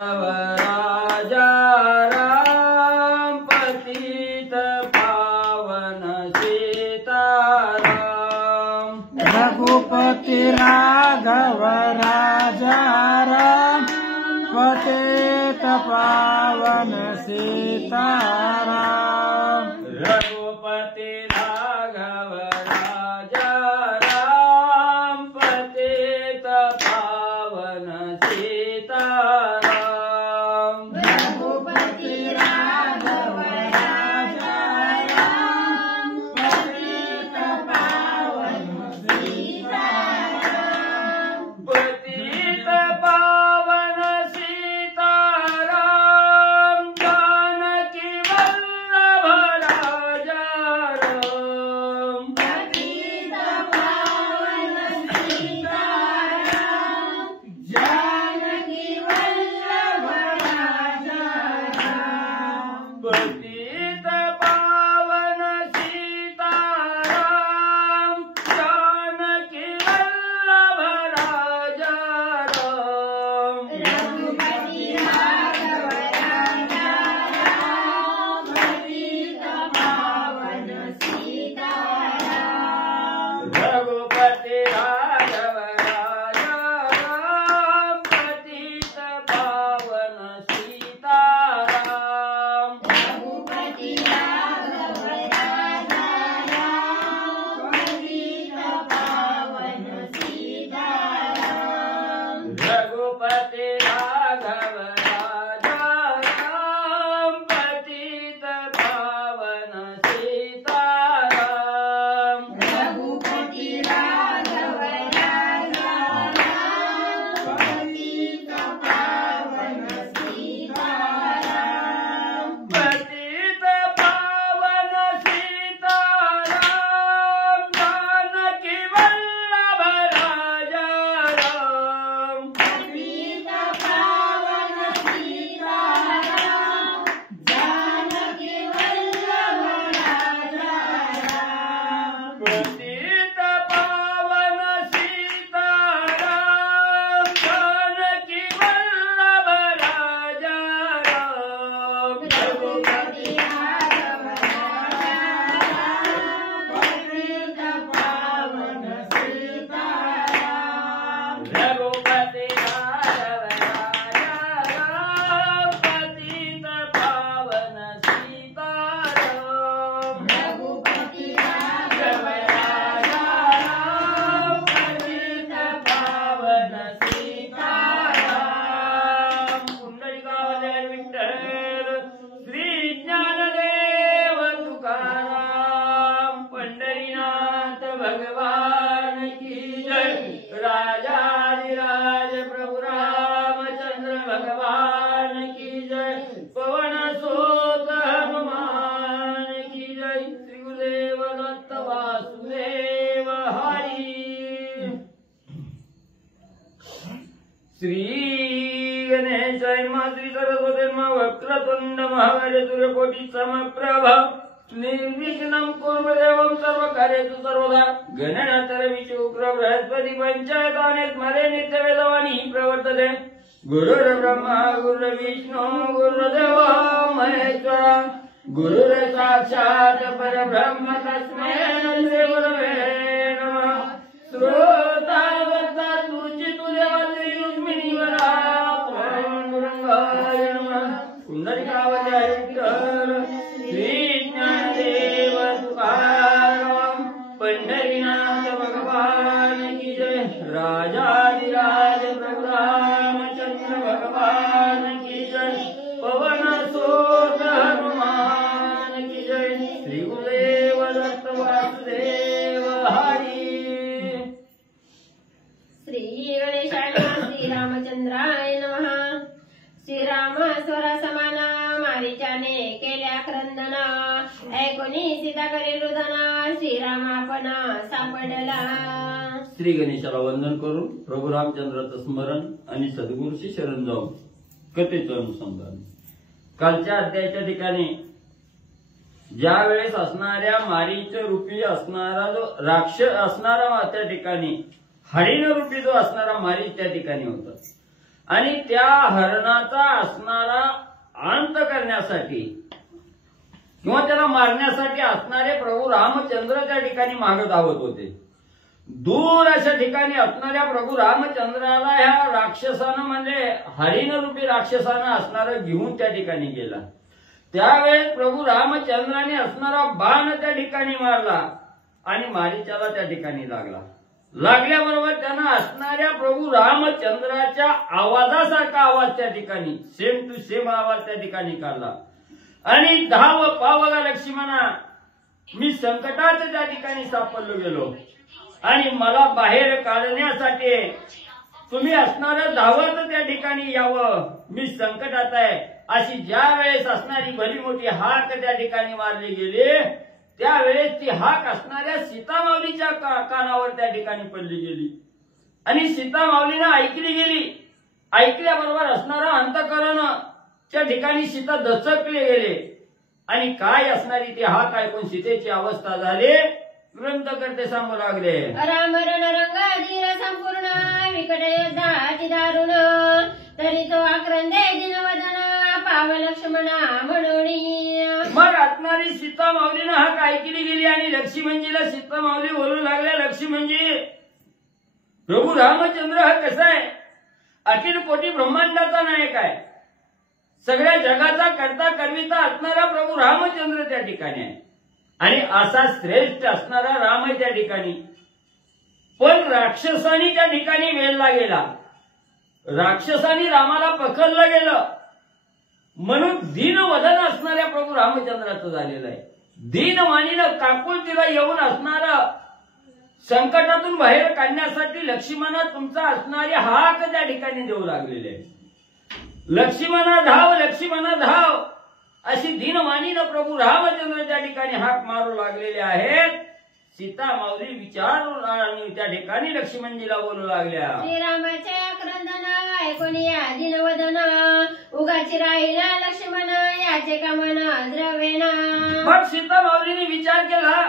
राजा राम पतित पावन सीताराम। रघुपति राघव राजा राम पतित पावन सीताराम। रघुपति राघव राजा राम पतित पावन सीताराम। रघुपति राघव राजा राम पतित पावन सीताराम। पतित पावन सीताराम जानकी वल्लभ राजा राम। पतित पावन सीताराम जानकी वल्लभ राजा राम। पतित पावन सीताराम जानकी वल्लभ राजा राम। रघुपति राघव राजा राम पतित पावन सीताराम। रघुपति राघव राजा राम पतित पावन सीताराम। रघुपति राघव राजा राम पतित पावन सीताराम। रघुपति राघव राजा राम पतित पावन सीताराम। रघुपति राघव राजा राम पतित पावन सीताराम। पतित पावन सीताराम जानकी वल्लभ राजा राम। पतित पावन सीताराम जानकी वल्लभ राजा राम। पतित पावन सीताराम जानकी वल्लभ राजा राम। रघुपति राघव राजा राम पतित पावन सीताराम। रघुपति राघव राजा राम पतित पावन सीताराम। रघुपति राघव राजा राम पतित पावन सीताराम। पुंडलिकावतार विठ्ठल श्री ज्ञानदेव तुकाराम पंढरीनाथ भगवान की जय। राजाधिराज प्रभु रामचंद्र भगवान की जय। पवन सुत हनुमान की जय। श्री गुरुदेव दत्त वासुदेव हरी। श्री गणेशाय नमः। श्री सरस्वती नमः। वक्रतुंड महावीर सूर्यकोटि समप्रभ निर्विघ्नं कुरु देवं सर्वकार्येषु सर्वदा। गणनाथरविशुक्र बृहस्पति पंचायतानि स्मरे नित्यवेदवाणी प्रवर्तते। गुरुर्ब्रह्मा गुरुर्विष्णु गुरुर्देवो महेश्वरा। गुरुर्साक्षात् परब्रह्म तस्मै श्री गुरवे नमः। श्रोतावता तुझी तुझ्या युष्मिनीवरा पांडुरंगाय नमः। पुंडलिकावतार विठ्ठल श्री ज्ञानदेव तुकाराम पंढरीनाथ भगवान की जय। राजाधिराज प्रभु रामचंद्र भगवान की जय। पवन सुत हनुमान की जय। श्री गुरुदेव दत्त वासुदेव हरी। श्री गणेशाय नमः। श्री रामचंद्राय नमः। श्रीराम स्वरा समान मारीच्याने केल्या क्रंदना। ऐकोनी सीता करी रुदना। श्रीराम आपण सापडला। श्री गणेशाला वंदन करून प्रभू रामचंद्राचं स्मरण आणि सद्गुरूशी शरण जाऊन कथेचं अनुसंधान। कालच्या अध्यायाच्या ठिकाणी ज्या वेळेस असणाऱ्या मारीच्या रूपी असणारा जो राक्षस असणारा त्या ठिकाणी हरिण रूपी जो असणारा मारी त्या ठिकाणी होता आणि त्या हरणाचा असणारा अंत करण्यासाठी किंवा त्याला मारण्यासाठी असणारे प्रभू रामचंद्र त्या ठिकाणी मागे धावत होते. दूर अशा ठिकाणी असणाऱ्या प्रभू रामचंद्राला ह्या राक्षसानं म्हणजे हरिण रूपी राक्षसानं असणारं घेऊन त्या ठिकाणी गेला. त्यावेळेस प्रभू रामचंद्राने असणारा बाण त्या ठिकाणी मारला आणि मारीचाला त्या ठिकाणी लागला. लागल्याबरोबर त्यानं असणाऱ्या प्रभू रामचंद्राच्या आवाजासारखा आवाज त्या ठिकाणी सेम टू सेम आवाज त्या ठिकाणी काढला आणि धाव पावला लक्ष्मणा, मी संकटात त्या ठिकाणी सापडलो गेलो आणि मला बाहेर काढण्यासाठी तुम्ही असणारं धावत त्या ठिकाणी यावं, मी संकटात आहे, अशी ज्या वेळेस असणारी भली मोठी हाक त्या ठिकाणी मारली गेली त्यावेळेस ती हाक असणाऱ्या सीतामाऊलीच्या कानावर त्या ठिकाणी पडली गेली आणि सीतामाऊलीनं ऐकली गेली. ऐकल्याबरोबर असणारा अंतःकरण त्या ठिकाणी सीता दचकले गेले आणि काय असणारी ती हाक ऐकून सीतेची अवस्था झाली. ग्रंथकर्ते सांगू लागले, राम रणरंगाधीर संपूर्ण विकट युद्धाची दारुण, तरी तो आक्रंदे दिनवदन पाव लक्ष्मणा म्हणोनी. मग असणारी सीता माऊलीनं हाक ऐकली गेली आणि लक्ष्मणजीला सीता माऊली बोलू लागल्या, लक्ष्मणजी प्रभू रामचंद्र हा कसा आहे, अखिल कोटी ब्रह्मांडाचा नायक आहे, सगळ्या जगाचा करता करविता असणारा प्रभू रामचंद्र त्या ठिकाणी आहे आणि असा श्रेष्ठ असणारा राम आहे त्या ठिकाणी. पण राक्षसानी त्या ठिकाणी वेढला गेला, राक्षसानी रामाला पकडलं गेलं म्हणून दीनवदन असणाऱ्या प्रभू रामचंद्राचं झालेलं आहे. दीनवाणीनं काकुळतीला येऊन असणारं संकटातून बाहेर काढण्यासाठी लक्ष्मणा तुमचा असणारी हाक त्या ठिकाणी देऊ लागलेले आहे. लक्ष्मणा धाव, लक्ष्मणा धाव अशी दीनवाणीनं प्रभू रामचंद्र त्या ठिकाणी हाक मारू लागलेले आहेत. सीता माऊली विचारून आणि त्या ठिकाणी लक्ष्मणजीला बोलू लागल्या, श्रीरामाचे आक्रंदन ऐकून या दिनवदन, उगाची राहिला लक्ष्मण याचे कामन द्रवेण. मग सीता माऊलीने विचार केला,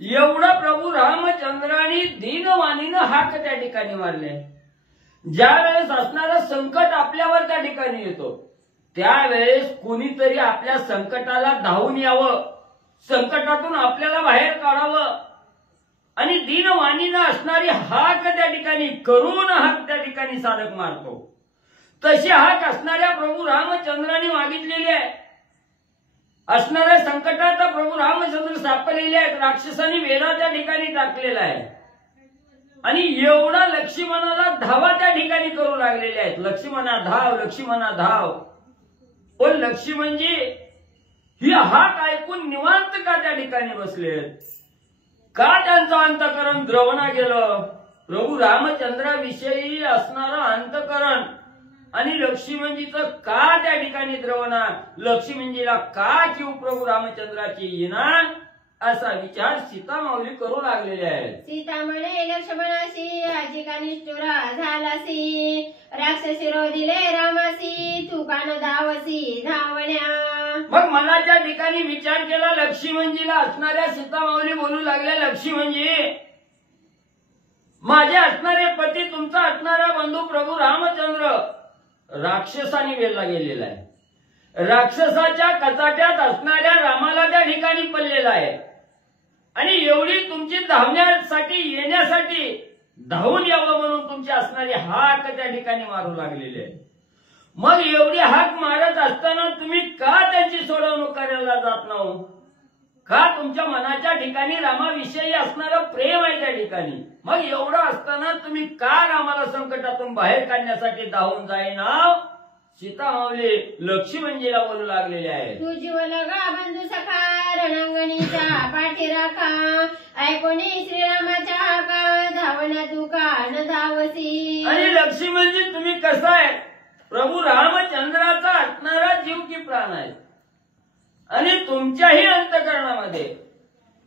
एवढं प्रभू रामचंद्रांनी दीनवाणीनं हाक त्या ठिकाणी मारले. ज्या वेळेस असणारं संकट आपल्यावर त्या ठिकाणी येतो त्यावेळेस कोणीतरी आपल्या संकटाला धावून यावं, संकटातून आपल्याला बाहेर काढावं आणि दीनवाणीनं असणारी हाक त्या ठिकाणी करून हाक त्या ठिकाणी साधक मारतो. तशी हाक असणाऱ्या प्रभू रामचंद्रांनी मागितलेली आहे. असणाऱ्या संकटात प्रभू रामचंद्र सापडलेले आहेत, राक्षसांनी वेढा त्या ठिकाणी टाकलेला आहे आणि एवढा लक्ष्मणाला धावा त्या ठिकाणी करू लागलेले आहेत. लक्ष्मणा धाव, लक्ष्मणा धाव. पण लक्ष्मणजी ही हाक ऐकून निवांत का त्या ठिकाणी बसले, का त्यांचं अंतःकरण द्रवणा गेलं. प्रभू रामचंद्राविषयी असणारं अंतःकरण आणि लक्ष्मणजीचं का त्या ठिकाणी द्रवणा, लक्ष्मणजीला का किंवा प्रभू रामचंद्राची येणा असा विचार सीता माऊली करू लागलेले आहेत. सीता म्हणे लक्ष्मणाशी आजी का निष्ठुरा झालासी, राक्षसी दिले रामासी, तू का न धावसी धावण्या. मग मनाच्या ठिकाणी विचार केला लक्ष्मणजीला असणाऱ्या सीता माऊली बोलू लागल्या, लक्ष्मणजी माझे असणारे पती तुमचा असणारा बंधू प्रभू रामचंद्र राक्षसाने वेढला गेलेला आहे. राक्षसाच्या कचाट्यात असणाऱ्या रामाला त्या ठिकाणी पडलेला आहे आणि एवढी तुमची धावण्यासाठी येण्यासाठी धावून यावं म्हणून तुमची असणारी हाक त्या ठिकाणी मारू लागलेली आहे. मग एवढी हाक मारत असताना तुम्ही का त्यांची सोडवणूक करायला जात नाही, का तुमच्या मनाच्या ठिकाणी रामाविषयी असणारं प्रेम आहे त्या ठिकाणी. मग एवढं असताना तुम्ही का रामाला संकटातून बाहेर काढण्यासाठी धावून जाईना. सीता माऊली लक्ष्मणजीला बोलू लागलेले आहे, तू जीव लगा बंधू सखा रणांगणीचा पाठी राखा, ऐकोनी श्रीरामाच्या हाका धावण्या तू का न धावसी. आणि लक्ष्मणजी तुम्ही कसं आहे, प्रभू रामचंद्राचा असणारा जीव की प्राण आहे आणि तुमच्याही अंतःकरणामध्ये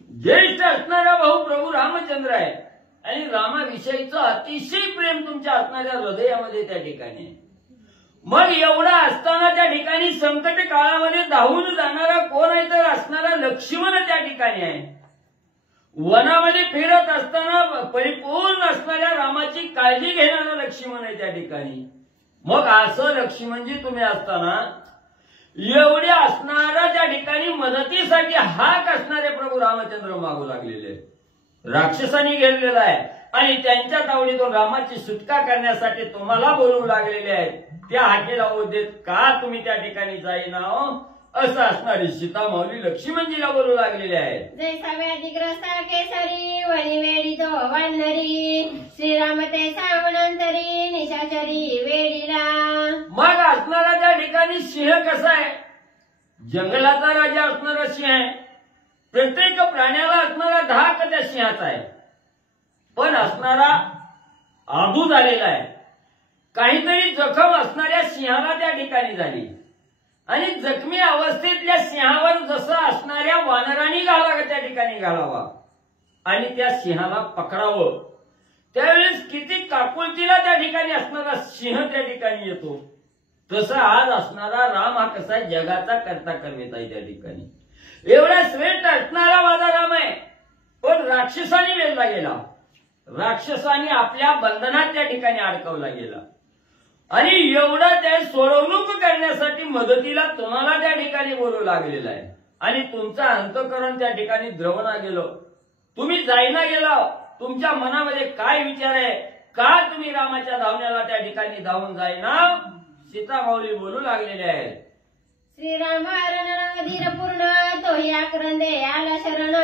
ज्येष्ठ असणारा भाऊ प्रभू रामचंद्र आहे आणि रामाविषयीचं अतिशय प्रेम तुमच्या असणाऱ्या हृदयामध्ये त्या ठिकाणी आहे. मग एवढा असताना त्या ठिकाणी संकट काळामध्ये धावून जाणारा कोण आहे तर असणारा लक्ष्मण त्या ठिकाणी आहे. वनामध्ये फिरत असताना परिपूर्ण असणाऱ्या रामाची काळजी घेणारा लक्ष्मण आहे त्या ठिकाणी. मग असं लक्ष्मणजी तुम्ही असताना एवढे असणारा त्या ठिकाणी मदतीसाठी हाक असणारे प्रभू रामचंद्र मागू लागलेले, राक्षसांनी घेरलेला आहे आणि त्यांच्या तावडीतून रामाची सुटका करण्यासाठी तुम्हाला बोलवू लागलेले आहेत. त्या हाकेला देत का तुम्ही त्या ठिकाणी जाईना असं असणारी सीता माऊली लक्ष्मणजीला बोलू लागलेले आहेत. जैसा व्याधिग्रस्त केसरी वणी वेडी तो वानरी श्रीराम ते सावनंतरी निशाचरी वेडीला. मग असणारा त्या ठिकाणी सिंह कसा आहे, जंगलाचा राजा असणारा सिंह आहे. प्रत्येक प्राण्याला असणारा धाक त्या सिंहाचा आहे, पण असणारा आधू झालेला आहे. काहीतरी जखम असणाऱ्या सिंहाला त्या ठिकाणी झाली आणि जखमी अवस्थेतल्या सिंहावर जसं असणाऱ्या वानरांनी घाला त्या ठिकाणी घालावा आणि त्या सिंहाला पकडावं, त्यावेळेस किती काकुलतीला त्या ठिकाणी असणारा सिंह त्या ठिकाणी येतो. तसा आज असणारा राम हा कसा जगाचा करता करविता आहे. त्या ठिकाणी एवढा श्रेष्ठ असणारा माझा राम आहे, पण राक्षसाने वेधला गेला, राक्षसाने आपल्या बंधनात त्या ठिकाणी अडकवला गेला आणि एवढं ते सोडवणूक करण्यासाठी मदतीला तुम्हाला त्या ठिकाणी बोलू लागलेलं आहे आणि तुमचं अंतःकरण त्या ठिकाणी द्रवणा गेलो. तुम्ही जाईना गेला. तुमच्या मनामध्ये काय विचार आहे, का तुम्ही रामाच्या धावण्याला त्या ठिकाणी धावून जाईना, सीता माऊली बोलू लागलेले आहेत. श्रीराम रणरंग धीरपूर्ण तोही आक्रंदे आला शरण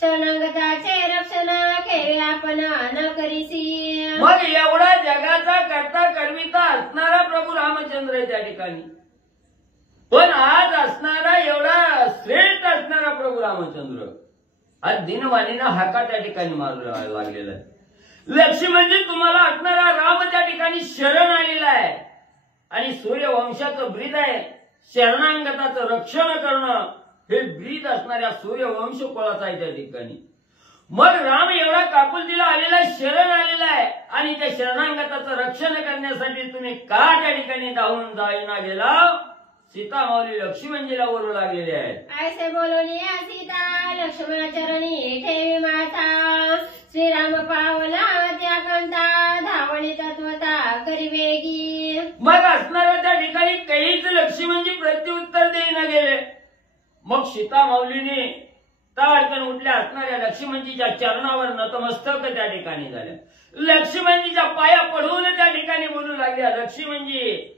शरणागताचे रक्षण खेळे आपण न करीसी. मग एवढा जगाचा करता करविता असणारा प्रभू रामचंद्र आहे त्या ठिकाणी, पण आज असणारा एवढा श्रेष्ठ असणारा प्रभू रामचंद्र आज दिनवाणीनं हाका त्या ठिकाणी मारू लागलेला आहे. लक्ष्मणजी तुम्हाला असणारा राम त्या ठिकाणी शरण आलेला आहे आणि सूर्यवंशाचं ब्रीद आहे. शरणांगताचं रक्षण करणं हे ब्रीद असणाऱ्या सूर्यवंश कुळाचं आहे त्या ठिकाणी. मग राम एवढा काकुलतीला आलेला आहे, शरण आलेला आहे आणि त्या शरणांगताचं रक्षण करण्यासाठी तुम्ही का त्या ठिकाणी धावून जाईना गेला, सीता माऊली लक्ष्मणजीला बोलू लागलेले आहेत. ऐसे बोलून सीता लक्ष्मण चरणी ठेवी माथा श्रीराम पावला त्या कंता धावणी तत्वता करी वेगी. मग असणाऱ्या त्या ठिकाणी काहीच लक्ष्मणजी प्रत्युत्तर देईना गेले. मग सीता माऊलीने ताडकन उठल्या असणाऱ्या लक्ष्मणजीच्या चरणावर नतमस्तक त्या ठिकाणी झाल्या. लक्ष्मणजीच्या पाया पडून त्या ठिकाणी बोलू लागल्या, लक्ष्मणजी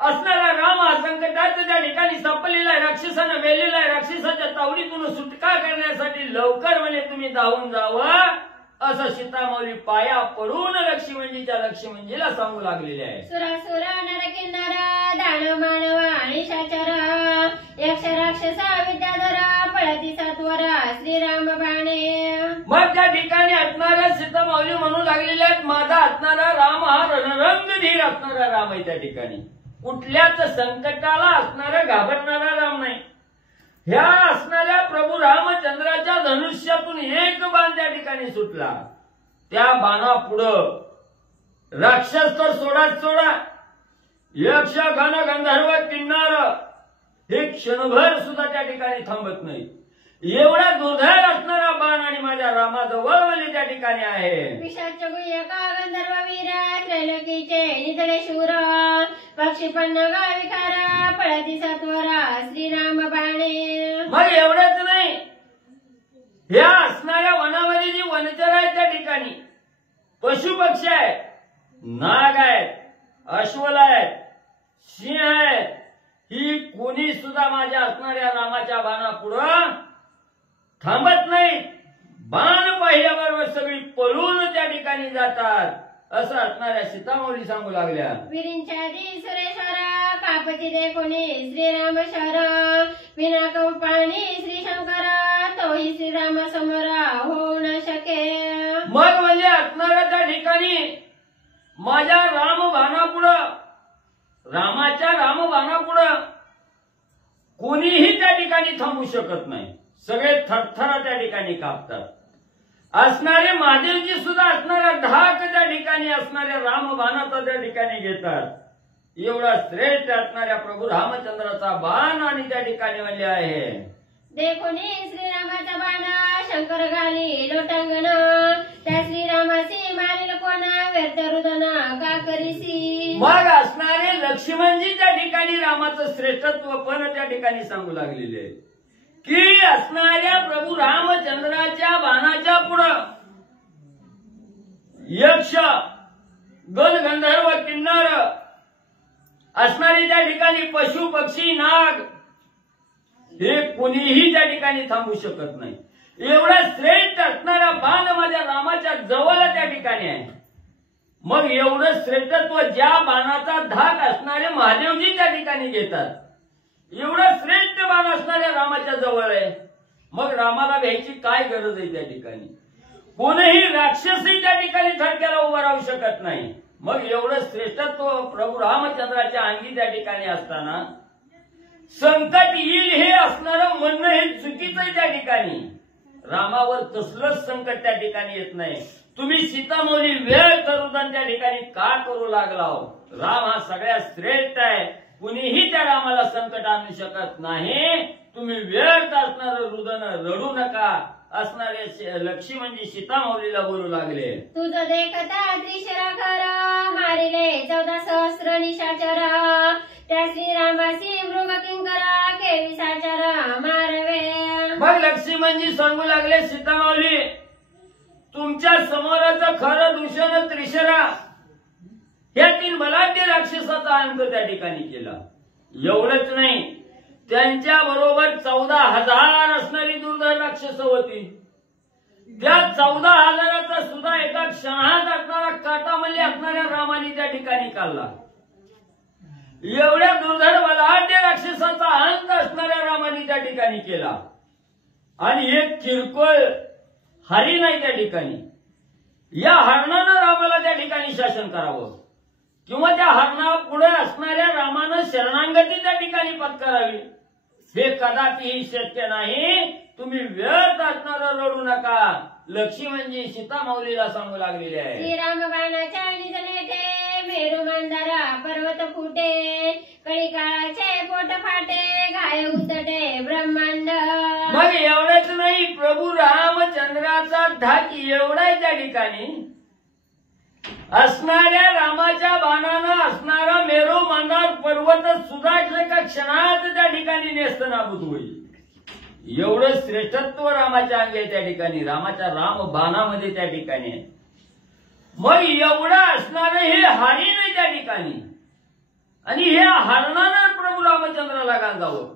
असणारा राम हा संकटात त्या ठिकाणी सापडलेला आहे, राक्षसानं वेलेला आहे, राक्षसाच्या तावडीतून सुटका करण्यासाठी लवकर म्हणे तुम्ही धावून जावं असं सीता माऊली पाया पडून लक्ष्मणजीला सांगू लागलेले आहे. सुरासुर नर किन्नर दानव मानव निशाचर यक्ष राक्षसा विद्याधर पळती सत्वर श्रीराम बाणे. मग त्या ठिकाणी असणाऱ्या सीता माऊली म्हणू लागलेल्या आहेत, माझा असणारा राम हा रणरंगधीर असणारा राम आहे. त्या ठिकाणी कुठल्याच संकटाला असणारा घाबरणारा राम नाही. ह्या असणाऱ्या प्रभू रामचंद्राच्या धनुष्यातून एक बाण त्या ठिकाणी सुटला, त्या बाणापुढं राक्षस तर सोडा, यक्ष घन गंधर्व किन्नर हे क्षणभर सुद्धा त्या ठिकाणी थांबत नाही. एवढा दुर्धर असणारा बाण आणि माझ्या रामाजवळ मला त्या ठिकाणी आहे. पिशाच गुह्यका गंधर्व वीरा त्रैलोकीचे निधडे शूर पक्षी पन्नगा विखारा पळती सत्वरा श्रीराम बाणे. मग एवढंच नाही, ह्या असणाऱ्या वनामध्ये जी वनचर आहेत त्या ठिकाणी पशु पक्षी आहेत, नाग आहेत, अश्वल आहेत, सिंह आहेत, ही कोणी सुद्धा माझ्या असणाऱ्या रामाच्या बाणापुढं थांबत नाही. बाण पाहिल्याबरोबर सगळी पळून त्या ठिकाणी जातात असं असणाऱ्या सीता माऊली सांगू लागल्या. विरींच्या दी सुरेश्वर कापती दे कोणी श्रीराम शर विनाक पाणी श्री शंकर तोही श्रीराम समोर होऊ न शके. मग म्हणजे असणाऱ्या त्या ठिकाणी माझ्या रामबाणापुढं, रामाच्या रामबाणापुढं कोणीही त्या ठिकाणी थांबू शकत नाही. सगळे थरथरा त्या ठिकाणी कापतात. असणारे महादेवजी सुद्धा असणारा धाक त्या ठिकाणी असणाऱ्या रामबाणाचा त्या ठिकाणी घेतात. एवढा श्रेष्ठ असणाऱ्या प्रभू रामचंद्राचा बाण आणि त्या ठिकाणी म्हणले आहे. देखोनी श्रीरामाचा बाण शंकर घाली लोटांगण त्या श्रीरामाची मानिल कोणा व्यर्थ रुदन का करीसी. मग असणारे लक्ष्मणजी त्या ठिकाणी रामाचं श्रेष्ठत्व पण त्या ठिकाणी सांगू लागलेले आहे की असणाऱ्या प्रभू रामचंद्राच्या बाणाच्या पुढं यक्ष गण गंधर्व किन्नर असणारे त्या ठिकाणी पशु पक्षी नाग हे कोणीही त्या ठिकाणी थांबू शकत नाही. एवढा श्रेष्ठ असणारा बाण माझ्या रामाच्या जवळ त्या ठिकाणी आहे. मग एवढं श्रेष्ठत्व ज्या बाणाचा धाक असणारे महादेवजी त्या ठिकाणी घेतात, एवढं श्रेष्ठ बाण असणाऱ्या रामाच्या जवळ आहे. मग रामाला घ्यायची काय गरज आहे त्या ठिकाणी? कोणीही राक्षसही त्या ठिकाणी थडक्याला उभं राहू शकत नाही. मग एवढं श्रेष्ठत्व प्रभू रामचंद्राच्या अंगी त्या ठिकाणी असताना संकट येईल हे असणारं म्हणणं हे चुकीचं आहे त्या ठिकाणी. रामावर कसलंच संकट त्या ठिकाणी येत नाही. तुम्ही सीतामौली वेळ करून त्या ठिकाणी का करू लागला हो? राम हा सगळ्यात श्रेष्ठ आहे. कुणीही त्या रामाला संकट आणू शकत नाही. तुम्ही व्यर्थ असणारं रुदन रडू नका असणारे लक्ष्मणजी सीतामौलीला बोलू लागले. तुझं देखता त्रिशरा खर मारिले 14 सहस्र निशाचर. त्या श्रीरामासी मृग किंकर केवी साचर मारवे. मग लक्ष्मणजी सांगू लागले, सीतामौली तुमच्या समोरच खरं दूषण त्रिशरा या 3 बलाढ्य राक्षसाचा अंत त्या ठिकाणी केला. एवढंच नाही, त्यांच्या बरोबर 14,000 असणारी दुर्धर राक्षस होती. त्या 14,000चा सुद्धा एका क्षणात असणारा काटामध्ये असणाऱ्या रामाने त्या ठिकाणी काढला. एवढ्या दुर्धर बलाढ्य राक्षसाचा अंत असणाऱ्या रामाने त्या ठिकाणी केला. आणि एक किरकोळ हरिण नाही त्या ठिकाणी. या हरणानं रामाला त्या ठिकाणी शासन करावं किंवा त्या हरणा पुढे असणाऱ्या रामानं शरणांगती त्या ठिकाणी पत्करावी हे कदापिही शक्य नाही. तुम्ही व्यर्थ असणारं रडू नका लक्ष्मणजी सीतामौलीला सांगू लागलेले आहे. श्रीराम बाणाच्या निज नेटे मेरू मंदारा पर्वत फुटे कळी काळाचे पोट फाटे घाय उतटे ब्रह्मांड. मग एवढंच नाही, प्रभू रामचंद्राचा धाक एवढा आहे त्या ठिकाणी. असणाऱ्या रामाच्या बाणानं असणारा मेरू मंदार पर्वत सुद्धा एका क्षणात त्या ठिकाणी नेस्तनाबूत होईल. एवढं श्रेष्ठत्व रामाच्या अंगी आहे त्या ठिकाणी. रामाच्या राम बाणामध्ये त्या ठिकाणी आहे. मग एवढं असणारं हे हरिण आहे त्या ठिकाणी. आणि हे हरणानं प्रभू रामचंद्राला गांजावं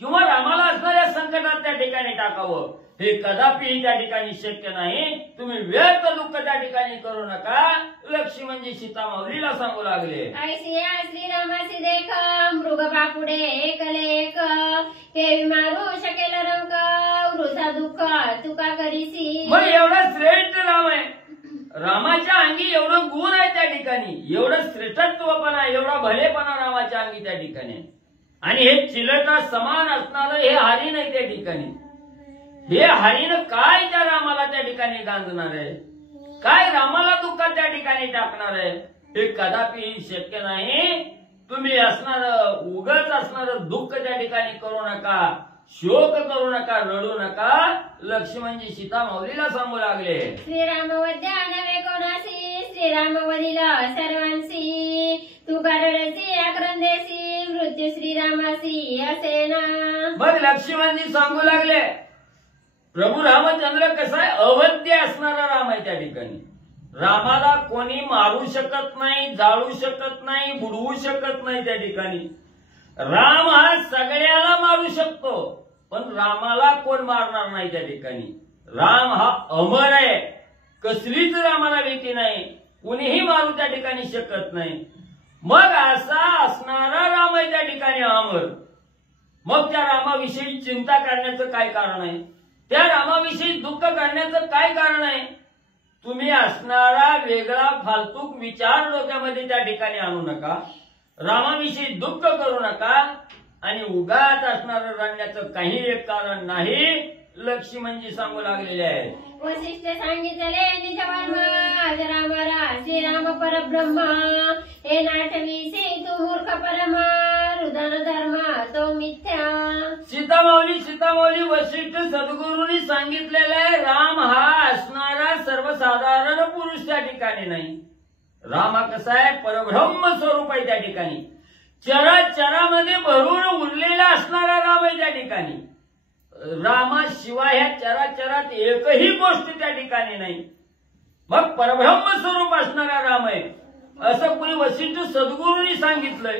किंवा रामाला असणाऱ्या संकटात त्या ठिकाणी टाकावं हे कदापिही त्या ठिकाणी शक्य नाही. तुम्ही व्यर्थ दुःख त्या ठिकाणी करू नका लक्ष्मणजी सीतामौलीला सांगू लागले. ऐसिया श्रीरामासी देख मृग बापुडे एकलेक केवी मारू शकेल रंक वृथा दुःख तुका करीसी. मग एवढा श्रेष्ठ राम आहे. रामाच्या अंगी एवढं गुण आहे त्या ठिकाणी, एवढं श्रेष्ठत्वपणा एवढा भलेपणा रामाच्या अंगी त्या ठिकाणी. आणि हे चिलटा समान असणारं हे हरिण आहे त्या ठिकाणी. हे हरिण काय त्या रामाला त्या ठिकाणी गांजणार आहे? काय रामाला दुःखात त्या ठिकाणी टाकणार आहे? हे कदापिही शक्य नाही. तुम्ही असणारं उगाच असणारं दुःख त्या ठिकाणी करू नका, शोक करू नका, रडू नका लक्ष्मणजी सीतामौलीला सांगू लागले. श्रीरामवद्या नवे कोणासी श्रीरामवरील सर्वांसी तू कारडसी आक्रंदेसी मृत्यू श्रीरामासी असे ना. मग लक्ष्मणजी सांगू लागले, प्रभू रामचंद्र कसा आहे? अवध्य असणारा राम आहे त्या ठिकाणी. रामाला कोणी मारू शकत नाही, जाळू शकत नाही, बुडवू शकत नाही त्या ठिकाणी. राम हा सगळ्याला मारू शकतो, पण रामाला कोण मारणार नाही त्या ठिकाणी. राम हा अमर आहे, कसलीच रामाला भीती नाही, कुणीही मारू त्या ठिकाणी शकत नाही. मग असा असणारा राम आहे त्या ठिकाणी अमर. मग त्या रामाविषयी चिंता करण्याचं काय कारण आहे? त्या रामाविषयी दुःख करण्याचं काय कारण आहे? तुम्ही असणारा वेगळा फालतूक विचार डोक्यामध्ये त्या ठिकाणी आणू नका. रामाविषयी दुःख करू नका आणि उगाच असणारं रडण्याचं काही एक कारण नाही लक्ष्मणजी सांगू लागलेले आहे. वशिष्ठ सांगितले निजवर्म आज रामरा श्रीराम परब्रह्म हे नाठवीसी तू मूर्ख परम रुदन धर्म तो मिथ्या. सीतामौली वशिष्ठ सद्गुरूंनी सांगितलेलं आहे. राम हा असणारा सर्वसाधारण पुरुष त्या ठिकाणी नाही. राम हा कसा आहे, परब्रह्म स्वरूप आहे त्या ठिकाणी. चराचरामध्ये भरून उरलेला असणारा राम आहे त्या ठिकाणी. रामाशिवाय ह्या चराचरात एकही गोष्ट त्या ठिकाणी नाही. मग परब्रह्म स्वरूप असणारा राम आहे असं कुणी वशिष्ठ सद्गुरूंनी सांगितलंय.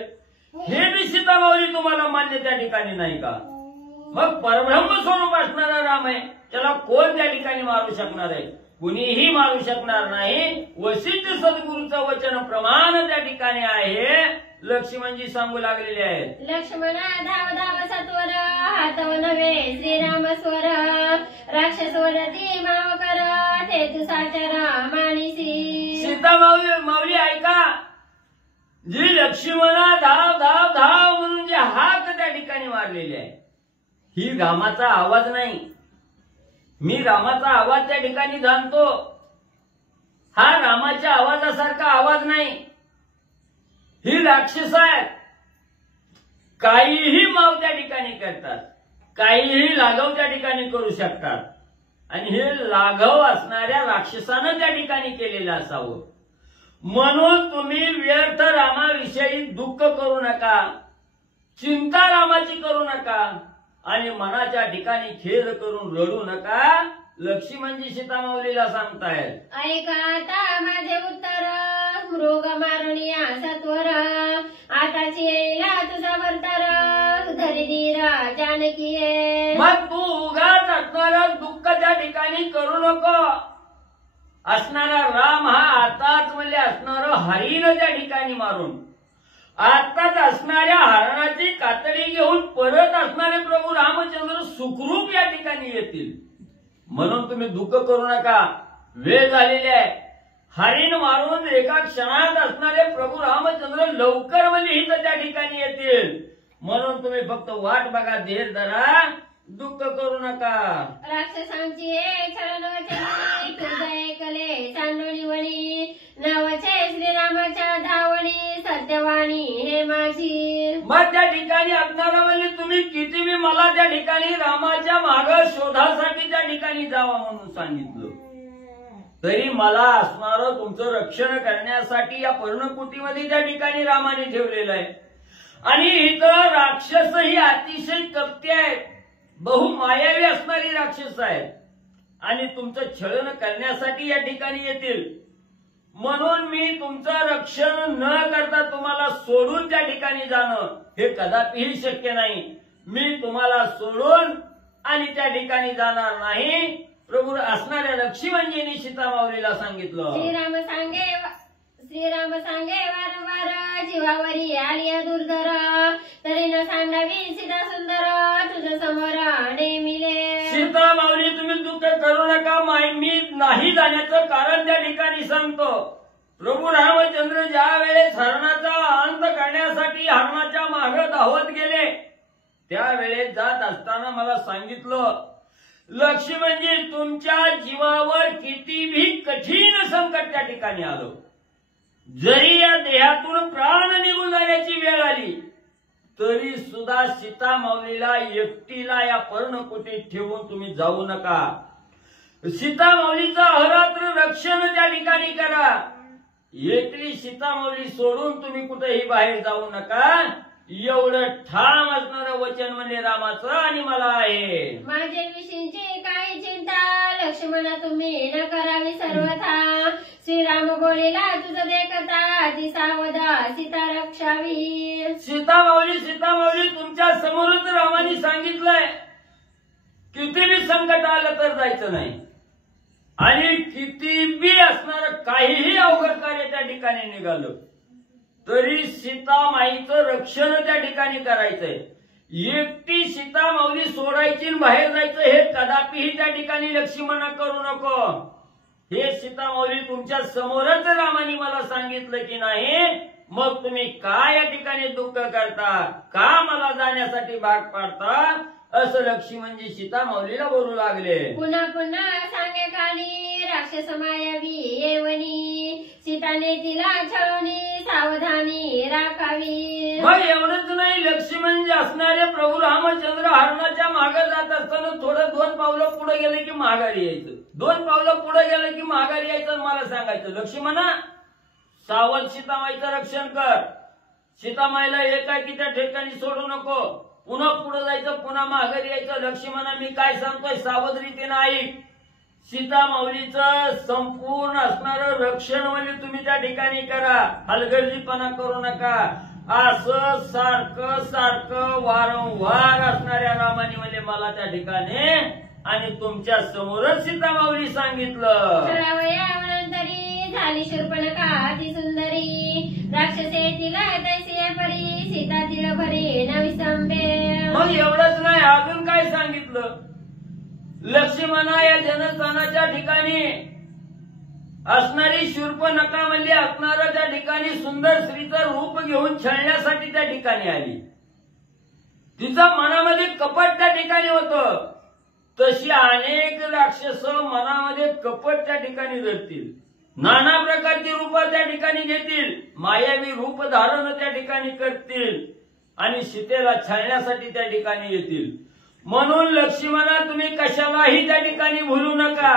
हे बी सीतामाऊली तुम्हाला मान्य त्या ठिकाणी नाही का? मग परब्रह्म स्वरूप असणारा राम आहे, त्याला कोण त्या ठिकाणी मारू शकणार आहे? कुणीही मारू शकणार नाही. वशिष्ठ सद्गुरूचं वचन प्रमाण त्या ठिकाणी आहे. लक्ष्मणजी सांगू लागलेले आहेत. लक्ष्मणा धाव धाव सत्वर हातव नव्हे श्रीराम स्वर राक्षस वरती माव कर ते तू साचर मानिसी. सीता माऊली ऐका, जी लक्ष्मणा धाव धाव धाव म्हणून जे हाक त्या ठिकाणी मारलेले आहे, ही रामाचा आवाज नाही. मी रामाचा आवाज त्या ठिकाणी जाणतो. हा रामाच्या आवाजासारखा आवाज नाही. ही राक्षस आहेत, काहीही माव त्या ठिकाणी करतात, काहीही लाघव त्या ठिकाणी करू शकतात. आणि हे लाघव असणाऱ्या राक्षसानं त्या ठिकाणी केलेलं असावं. म्हणून तुम्ही व्यर्थ रामाविषयी दुःख करू नका, चिंता रामाची करू नका आणि मनाच्या ठिकाणी खेद करून रडू नका. लक्ष्मणजी सीतामाऊलीला सांगतायत. ऐका आता माझे उत्तर मृग मारुनिया सत्वर आताची येईला तुझा वर्तर धरी धीर जानकी. मग तू उगाच असणारं दुःख त्या ठिकाणी करू नको. असणारा राम हा आताच म्हणजे असणारं हरीण त्या ठिकाणी मारून आताच असणाऱ्या हरणाची कातडी घेऊन परत असणारे प्रभू रामचंद्र सुखरूप या ठिकाणी येतील. म्हणून तुम्ही दुःख करू नका. वेळ झालेली आहे. हरिण मारून एका क्षणात असणारे प्रभू रामचंद्र लवकर म्हणजे इथं त्या ठिकाणी येतील. म्हणून तुम्ही फक्त वाट बघा, धीर धरा, दुःख करू नका. राक्षसांची छळण वचनी तुझ ऐकले सांडोणी वणी नवचे श्रीरामाच्या धावणी सत्यवाणी हे माझी. मग त्या ठिकाणी असणारा म्हणजे तुम्ही किती मी मला त्या ठिकाणी रामाच्या माग शोधासाठी त्या ठिकाणी जावा म्हणून सांगितलं, तरी मला असणारं तुमचं रक्षण करण्यासाठी या पर्णकुटीमध्ये त्या ठिकाणी रामाने ठेवलेलं आहे. आणि इथं राक्षस ही अतिशय कपटी आहेत, बहुमायावी असणारी राक्षस आहेत आणि तुमचं छळण करण्यासाठी या ठिकाणी येतील. म्हणून मी तुमचं रक्षण न करता तुम्हाला सोडून त्या ठिकाणी जाणं हे कदापिही शक्य नाही. मी तुम्हाला सोडून आणि त्या ठिकाणी जाणार नाही. प्रभू असणाऱ्या लक्ष्मणजींनी सीतामाऊलीला सांगितलं. श्रीराम सांगे वारंवार जीवावरी आलिया दुर्धर तरी न सांगावी सीता सुंदर तुझ समोर नेमिले. सीतामाऊली तुम्ही दुःख करू नका. मी नाही जाण्याचं कारण त्या ठिकाणी सांगतो. प्रभू रामचंद्र ज्या वेळेस हरणाचा अंत करण्यासाठी हरणाच्या मागे धावत गेले त्यावेळेस जात असताना मला सांगितलं, लक्ष्मणजी तुमच्या जीवावर किती भी कठीण संकट त्या ठिकाणी आलं, जरी या देहातून प्राण निघून जाण्याची वेळ आली तरी सुद्धा सीतामाऊलीला एकटीला या पर्णकुटीत ठेवून तुम्ही जाऊ नका. सीतामाऊलीचं अहोरात्र रक्षण त्या ठिकाणी करा. एकली सीतामाऊली सोडून तुम्ही कुठेही बाहेर जाऊ नका. एवढं ठाम असणारं वचन म्हणजे रामाचं आणि मला आहे. माझे विषयीची काही चिंता लक्ष्मणा तुम्ही न करावी सर्वथा. श्रीराम बोलेला तुझं देखता ती सावध सीता रक्षावी. सीतामाऊली तुमच्या समोरच रामाने सांगितलंय, किती बी संकट आलं तर जायचं नाही आणि किती बी असणारं काहीही अवघड कार्य त्या ठिकाणी निघालं तरी सीतामाईचं रक्षण त्या ठिकाणी करायचंय. एकटी सीतामाऊली सोडायची बाहेर जायचं हे कदापिही त्या ठिकाणी लक्ष्मणा करू नको. हे सीतामाऊली तुमच्या समोरच रामाने मला सांगितलं की नाही, मग तुम्ही का या ठिकाणी दुःख करता, का मला जाण्यासाठी भाग पाडता, असं लक्ष्मणजी सीतामाऊलीला बोलू लागले. पुन्हा पुन्हा सांगे कानी राक्षस मायावी येवणी सीताने तिला छळणी सावधानी राखावी. मग एवढंच नाही, आणि लक्ष्मण जे असणारे प्रभू रामचंद्र हरणाच्या मागे जात असताना थोडं 2 पावलं पुढे गेले की माघारी यायचं, 2 पावलं पुढे गेलं की माघारी यायचं. मला सांगायचं, लक्ष्मणा सावध सीतामाईचं रक्षण कर, सीतामाईला एकाकीच्या ठिकाणी सोडू नको, पुन्हा पुढे जायचं, पुन्हा माघारी यायचं. लक्ष्मणा मी काय सांगतोय सावध रीतीनं ऐक. सीता माऊलीचं संपूर्ण असणारं रक्षण म्हणजे तुम्ही त्या ठिकाणी करा, हलगर्जीपणा करू नका. असं सारखं सारखं वारंवार असणाऱ्या रामाने म्हणजे मला त्या ठिकाणी आणि तुमच्या समोरच सीता माऊली सांगितलं. तरी झाली शूर्पणखा अति सुंदरी, राक्षसे तिला तैसे परी, सीता तिला भरी नवी संबे. मग एवढंच नाही, अजून काय सांगितलं. लक्ष्मणा या जनस्थानाच्या ठिकाणी असणारी शूर्पणखा म्हणजे असणारा त्या ठिकाणी सुंदर स्त्रीचं रूप घेऊन छळण्यासाठी त्या ठिकाणी आली. तिचा मनामध्ये कपट त्या ठिकाणी होतं. तशी अनेक राक्षस मनामध्ये कपट त्या ठिकाणी धरतील, नाना प्रकारची रूप त्या ठिकाणी घेतील, मायावी रूप धारण त्या ठिकाणी करतील आणि सीतेला छळण्यासाठी त्या ठिकाणी येतील. म्हणून लक्ष्मणा तुम्ही कशालाही त्या ठिकाणी भुलू नका,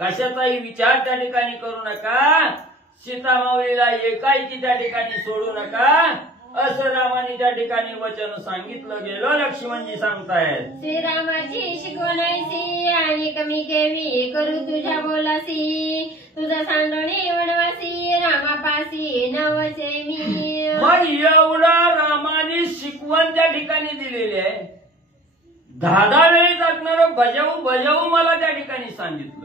कशाचाही विचार त्या ठिकाणी करू नका, सीता माऊलीला एकाएकी त्या ठिकाणी सोडू नका, असं रामाने त्या ठिकाणी वचन सांगितलं गेलं. लक्ष्मणजी सांगतायत, श्रीरामाची शिकवणायसी आणि कमी केवी करू तुझ्या बोलासी, तुझा सांडणे वनवासी रामापासी नवचे मी. मग एवढा रामाने शिकवण त्या ठिकाणी दिलेली आहे. 10 वेळी जागणारं बजावू मला त्या ठिकाणी सांगितलं.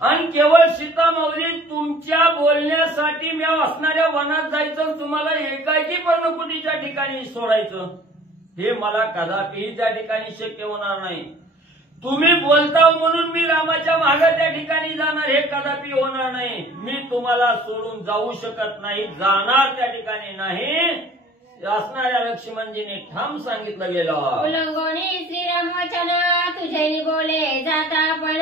आणि केवळ सीता माऊली तुमच्या बोलण्यासाठी मी असणाऱ्या वनात जायचं, तुम्हाला एकाएकी पर्णकुटीच्या ठिकाणी सोडायचं, हे मला कदापिही त्या ठिकाणी शक्य होणार नाही. तुम्ही बोलता म्हणून मी रामाच्या मागे त्या ठिकाणी जाणार, हे कदापि होणार नाही. मी तुम्हाला सोडून जाऊ शकत नाही, जाणार त्या ठिकाणी नाही, असणाऱ्या लक्ष्मणजीने ठाम सांगितलं गेलं. उल्लंघोनी श्रीराम वचन तुझे बोले जाता पण,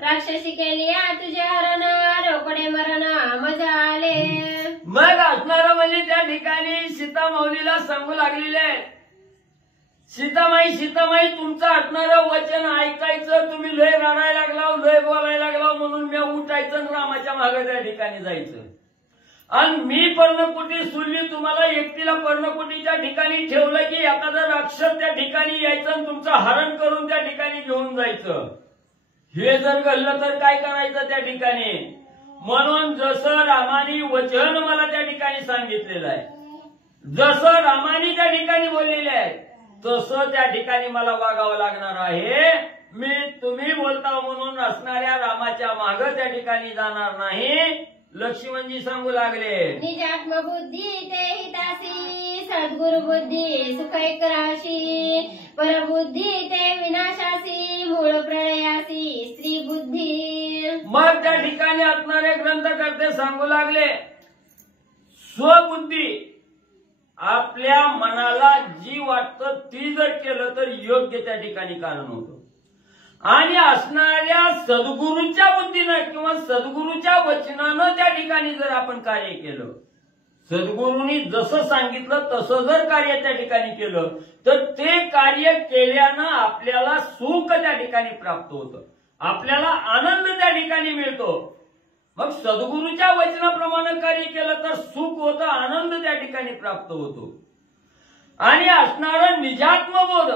राक्षसी केली तुझे हरण रोकडे मरण मजा आले. मग असणारं म्हणजे त्या ठिकाणी सीता माऊलीला सांगू लागलेले, सीतामाई तुमचं असणारं वचन ऐकायचं, तुम्ही लय रडायला लागला, लय बोलायला लागला, म्हणून मी उठायचं रामाच्या मागे त्या ठिकाणी जायचं. आणि मी पर्णकुटी सोडली, तुम्हाला एकटीला पर्णकुटीच्या ठिकाणी ठेवलं की एखादा राक्षस त्या ठिकाणी यायचं आणि तुमचं हरण करून त्या ठिकाणी घेऊन जायचं. हे जर घडलं तर काय करायचं त्या ठिकाणी. म्हणून जसं रामाने वचन मला त्या ठिकाणी सांगितलेलं आहे, जसं रामाने त्या ठिकाणी बोललेले आहे, तसं त्या ठिकाणी मला वागावं लागणार आहे. मी तुम्ही बोलता म्हणून असणाऱ्या रामाच्या मागे त्या ठिकाणी जाणार नाही. लक्ष्मणजी सांगू लागले, निजात्म बुद्धी ते हितासी, सद्गुरु बुद्धी सुखैक राशी, परबुद्धी ते विनाशासी, मूळ प्रळयासी स्त्री बुद्धी. मग त्या ठिकाणी असणारे ग्रंथकर्ते सांगू लागले, स्वबुद्धी आपल्या मनाला जी वाटतं ती जर केलं तर योग्य त्या ठिकाणी कारण होतं. आणि असणाऱ्या सद्गुरूच्या बुद्धीनं किंवा सद्गुरूच्या वचनानं त्या ठिकाणी जर आपण कार्य केलं, सद्गुरूंनी जसं सांगितलं तसं जर कार्य त्या ठिकाणी केलं, तर ते कार्य केल्यानं आपल्याला सुख त्या ठिकाणी प्राप्त होतं, आपल्याला आनंद त्या ठिकाणी मिळतो. मग सद्गुरूच्या वचनाप्रमाणे कार्य केलं तर सुख होतं, आनंद त्या ठिकाणी प्राप्त होतो. आणि असणारं निजात्मबोध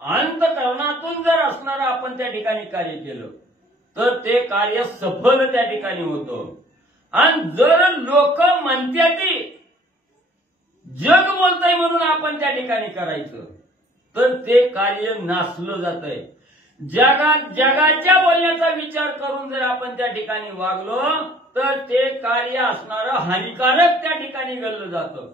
अंतःकरणातून जर असणारं आपण त्या ठिकाणी कार्य केलं तर ते कार्य सफल त्या ठिकाणी होतं. आणि जर लोक म्हणतात जग बोलतंय म्हणून आपण त्या ठिकाणी करायचं तर ते कार्य नासलं जातंय. जगाच्या बोलण्याचा विचार करून जर आपण त्या ठिकाणी वागलो तर ते कार्य असणारं हानिकारक त्या ठिकाणी घडलं जातं.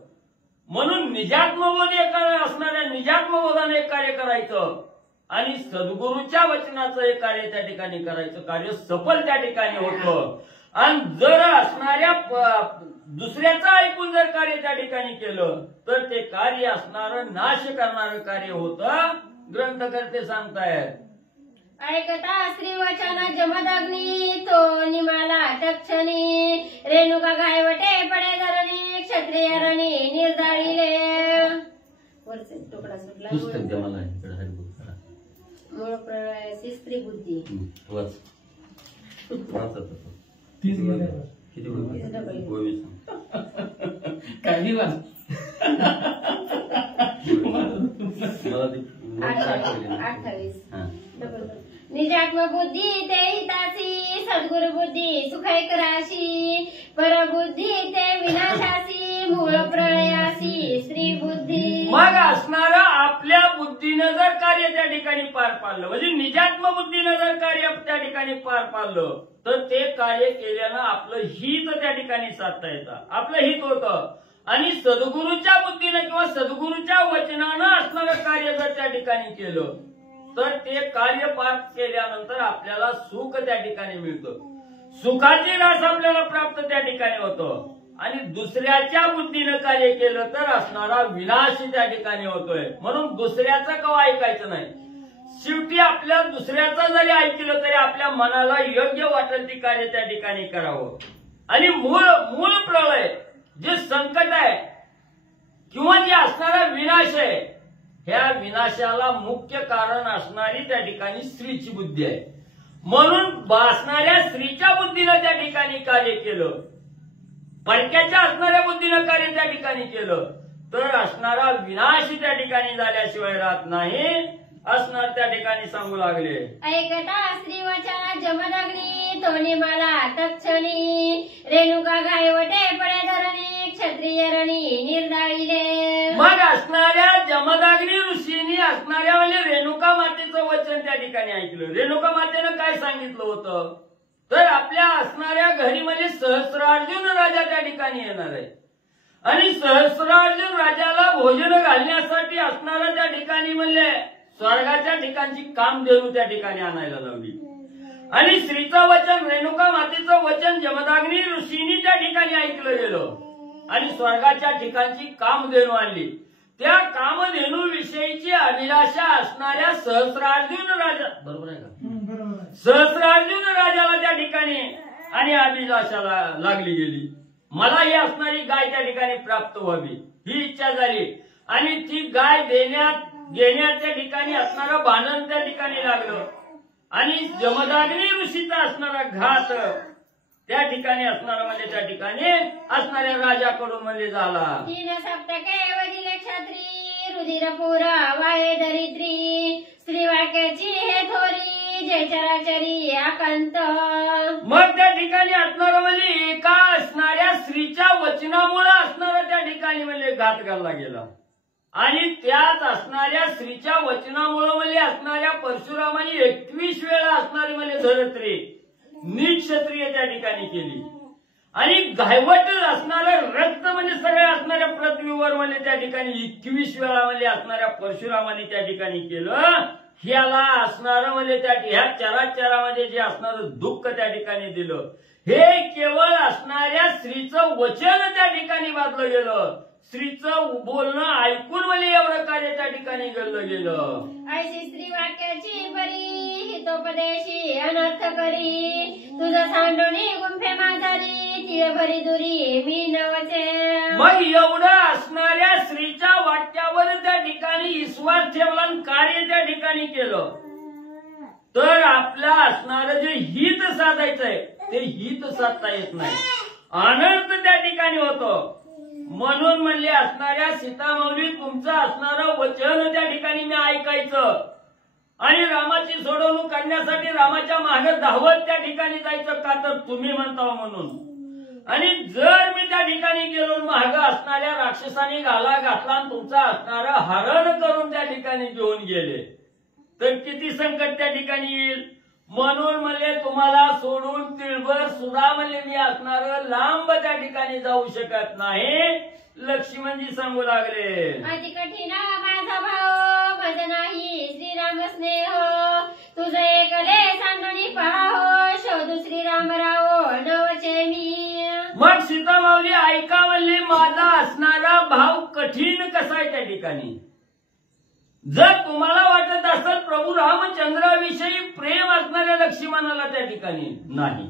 म्हणून निजात्मबोध असणाऱ्या निजात्मबोधाने एक कार्य करायचं आणि सद्गुरूच्या वचनाचं एक कार्य त्या ठिकाणी करायचं, कार्य सफल त्या ठिकाणी होतं. आणि जर असणाऱ्या दुसऱ्याचं ऐकून जर कार्य त्या ठिकाणी केलं तर ते कार्य असणारं नाश करणारं कार्य होतं. ग्रंथकर्ते सांगतायत, ऐकता श्रीवचन जमदग्नी तो निमाला तक्षणी, रेणुका गायवटे पडे धरणी, क्षत्रिय रणी निर्धारिले. सुटला पुस्तक द्या मला इकडे हरिबोल करा. मूळ प्रलयाची स्त्री बुद्धी. वाच वाच आता. तीच गेल्या किती गोवी काही वाच मला ते notes आठवले नाही. 28. हा. निजात्म बुद्धी ते हिताची, सद्गुरु बुद्धी सुखैक राशी, परबुद्धी ते विनाशासी, मूळ प्रळयासी स्त्री बुद्धी. मग असणारं आपल्या बुद्धीनं जर कार्य त्या ठिकाणी पार पाडलं, म्हणजे निजात्म बुद्धीनं जर कार्य त्या ठिकाणी पार पाडलं, तर ते कार्य केल्यानं आपलं हित त्या ठिकाणी साधता येतं, आपलं हित होतं. आणि सद्गुरूच्या बुद्धीनं किंवा सद्गुरूच्या वचनानं असणारं कार्य जर त्या ठिकाणी केलं, तर ते कार्य पार केल्यानंतर आपल्याला सुख त्या ठिकाणी मिळतं, सुखाची रास आपल्याला प्राप्त त्या ठिकाणी होतं. आणि दुसऱ्याच्या बुद्धीनं कार्य केलं तर असणारा विनाश त्या ठिकाणी होतोय. म्हणून दुसऱ्याचं कवा ऐकायचं नाही. शेवटी आपल्या दुसऱ्याचं जरी ऐकलं तरी आपल्या मनाला योग्य वाटेल ती कार्य त्या ठिकाणी करावं. आणि मूळ प्रलय जे संकट आहे किंवा जे असणारा विनाश आहे, ह्या विनाशाला मुख्य कारण असणारी त्या ठिकाणी स्त्रीची बुद्धी आहे. म्हणून असणाऱ्या स्त्रीच्या बुद्धीनं त्या ठिकाणी कार्य केलं, परक्याच्या असणाऱ्या बुद्धीनं कार्य त्या ठिकाणी केलं, तर असणारा विनाश त्या ठिकाणी झाल्याशिवाय राहत नाही असणार त्या ठिकाणी सांगू लागले. ऐकता स्त्रीवचा जमदग्नी, तोनी मला तक्षणी, रेणुका गायवटे पडे धरणी, क्षत्रिय रणी निर्दाळीले. मग असणाऱ्या जमदाग्नी ऋषींनी असणाऱ्या म्हणजे रेणुका मातेचं वचन त्या ठिकाणी ऐकलं. रेणुका मातेनं काय सांगितलं होतं, तर आपल्या असणाऱ्या घरी म्हणजे सहस्रार्जुन राजा त्या ठिकाणी येणार आहे आणि सहस्रार्जुन राजाला भोजन घालण्यासाठी असणारा त्या ठिकाणी म्हणले स्वर्गाच्या ठिकाणची कामधेनू त्या ठिकाणी आणायला लावली. आणि श्रीचं वचन, रेणुका मातेचं वचन जमदाग्नी ऋषींनी त्या ठिकाणी ऐकलं गेलं आणि स्वर्गाच्या ठिकाणची कामधेनू आणली. त्या कामधेनू विषयीची अभिलाषा असणाऱ्या सहस्रार्जुन राजा, बरोबर आहे का, सहस्रार्जुन राजाला त्या ठिकाणी आणि अभिलाषाला लागली गेली. मला ही असणारी गाय त्या ठिकाणी प्राप्त व्हावी ही इच्छा झाली आणि ती गाय घेण्याच्या ठिकाणी असणारं भांडण त्या ठिकाणी लागलं आणि जमदाग्नी ऋषीचा असणारा घात त्या ठिकाणी असणारा म्हणजे त्या ठिकाणी असणाऱ्या राजाकडून म्हणजे झाला. 3 सप्तके वदिले क्षत्री, रुधिर पुरा वाये दरिद्री, स्त्री वाक्याची हे थोरी, जय चराचरी आकांत. मग त्या ठिकाणी असणारं म्हणजे एका असणाऱ्या स्त्रीच्या वचनामुळे असणारा त्या ठिकाणी म्हणजे घात घालला गेला आणि त्यात असणाऱ्या स्त्रीच्या वचनामुळे म्हणजे असणाऱ्या परशुरामाने 21 वेळा असणारी म्हणजे धरत्री निक्षत्रिय त्या ठिकाणी केली आणि गायवट असणारं रक्त म्हणजे सगळ्या असणाऱ्या पृथ्वीवर म्हणजे त्या ठिकाणी 21 वेळा म्हणजे असणाऱ्या परशुरामाने त्या ठिकाणी केलं. ह्याला असणारं म्हणजे त्या ह्या चराचरामध्ये जे असणारं दुःख त्या ठिकाणी दिलं, हे केवळ असणाऱ्या स्त्रीचं वचन त्या ठिकाणी बांधलं गेलं. स्त्रीचं बोलणं ऐकून म्हणजे एवढं कार्य त्या ठिकाणी घडलं गेलं. ऐशी स्त्री वाक्याची बरी, हितोपदेशी अनर्थ करी, तुझं सांडोणी गुंफे माझारी, तिळ भरी दुरी मी नवचे. मग एवढं असणाऱ्या स्त्रीच्या वाक्यावर त्या ठिकाणी विश्वास ठेवला आणि कार्य त्या ठिकाणी केलं, तर आपलं असणारं जे हित साधायचंय ते हित साधता येत नाही, अनर्थ त्या ठिकाणी होतं. म्हणून म्हणले असणाऱ्या सीतामाऊली तुमचं असणारं वचन त्या ठिकाणी मी ऐकायचं आणि रामाची सोडवणूक करण्यासाठी रामाच्या मागे धावत त्या ठिकाणी जायचं, का तर तुम्ही म्हणता म्हणून. आणि जर मी त्या ठिकाणी गेलो मागे असणाऱ्या राक्षसाने घाला घातला आणि तुमचं असणारं हरण करून त्या ठिकाणी घेऊन गेले तर किती संकट त्या ठिकाणी येईल. म्हणून म्हणले तुम्हाला सोडून तिळभर सुद्धा म्हणले मी असणारं लांब त्या ठिकाणी जाऊ शकत नाही. लक्ष्मणजी सांगू लागले, अति कठीण माझा भाव, माझ नाही श्रीराम स्नेह, तुझं एकले सांडोणी पहाव, शोधू श्रीराम राव नवचे मी. मग सीतामाऊली ऐका म्हणले माझा असणारा भाव कठीण कसा आहे त्या ठिकाणी. जर तुम्हाला वाटत असेल प्रभू रामचंद्राविषयी प्रेम असणाऱ्या लक्ष्मणाला त्या ठिकाणी नाही,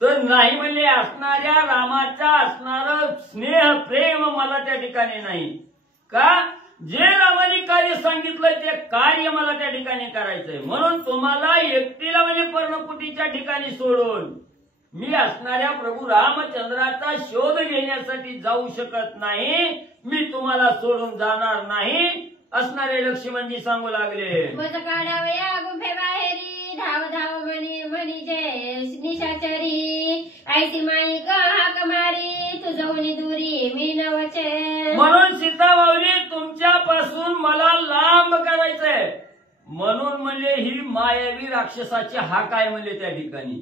तर नाही म्हणले असणाऱ्या रामाचा असणारं स्नेह प्रेम मला त्या ठिकाणी नाही. का जे रामाने कार्य ठिकाणी सांगितलं ते कार्य मला त्या ठिकाणी करायचंय. म्हणून तुम्हाला एकटीला म्हणजे पर्णकुटीच्या ठिकाणी सोडून मी असणाऱ्या प्रभू रामचंद्राचा शोध घेण्यासाठी जाऊ शकत नाही. मी तुम्हाला सोडून जाणार नाही असणारे लक्ष्मणजी सांगू लागले. मज काढावया गुंफे बाहेरी धाव धाव म्हणीचे निशाचरी ऐसी माईक हाक मारी तुझवणी दुरी मी नवचे. म्हणून सीतामाऊली तुमच्यापासून मला लांब करायचंय. म्हणून म्हणले ही मायावी राक्षसाची हाक आहे म्हणले त्या ठिकाणी.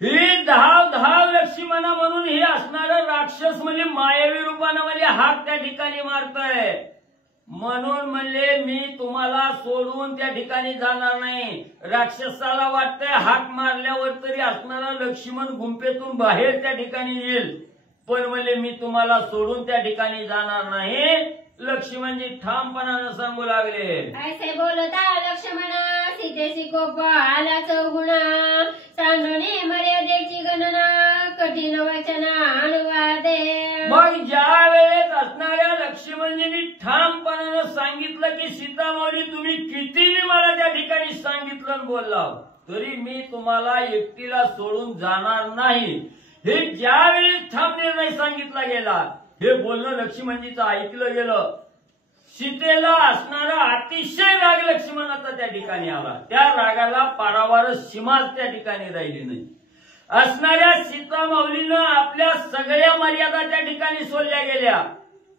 ही धाव धाव लक्ष्मणा म्हणून हे असणारं राक्षस म्हणजे मायावी रूपानं म्हणजे हाक त्या ठिकाणी मारतोय. म्हणून म्हणले मी तुम्हाला सोडून त्या ठिकाणी जाणार नाही. राक्षसाला वाटतंय हाक मारल्यावर तरी असणारा लक्ष्मण गुंफेतून बाहेर त्या ठिकाणी येईल, पण म्हणले मी तुम्हाला सोडून त्या ठिकाणी जाणार नाही. लक्ष्मणजी ठामपणानं सांगू लागले. ऐसे बोलता लक्ष्मणा सीतेशी कोप आला चौगुणा सांडणे मर्यादेची गणना कठीण वचना अनुवादे. मग ज्या वेळेस असणाऱ्या लक्ष्मणजींनी ठामपणानं सांगितलं की सीतामाऊली तुम्ही कितीही मला त्या ठिकाणी सांगितलं बोलला तरी मी तुम्हाला एकटीला सोडून जाणार नाही. हे ज्यावेळेस ठाम निर्णय सांगितला गेला हे बोलणं लक्ष्मणजीचं ऐकलं गेलं. सीतेला असणारा अतिशय राग लक्ष्मणाचा त्या ठिकाणी आला. त्या रागाला पारावार सीमाच त्या ठिकाणी राहिली नाही. असणाऱ्या सीतामाऊलीनं आपल्या सगळ्या मर्यादा त्या ठिकाणी सोडल्या गेल्या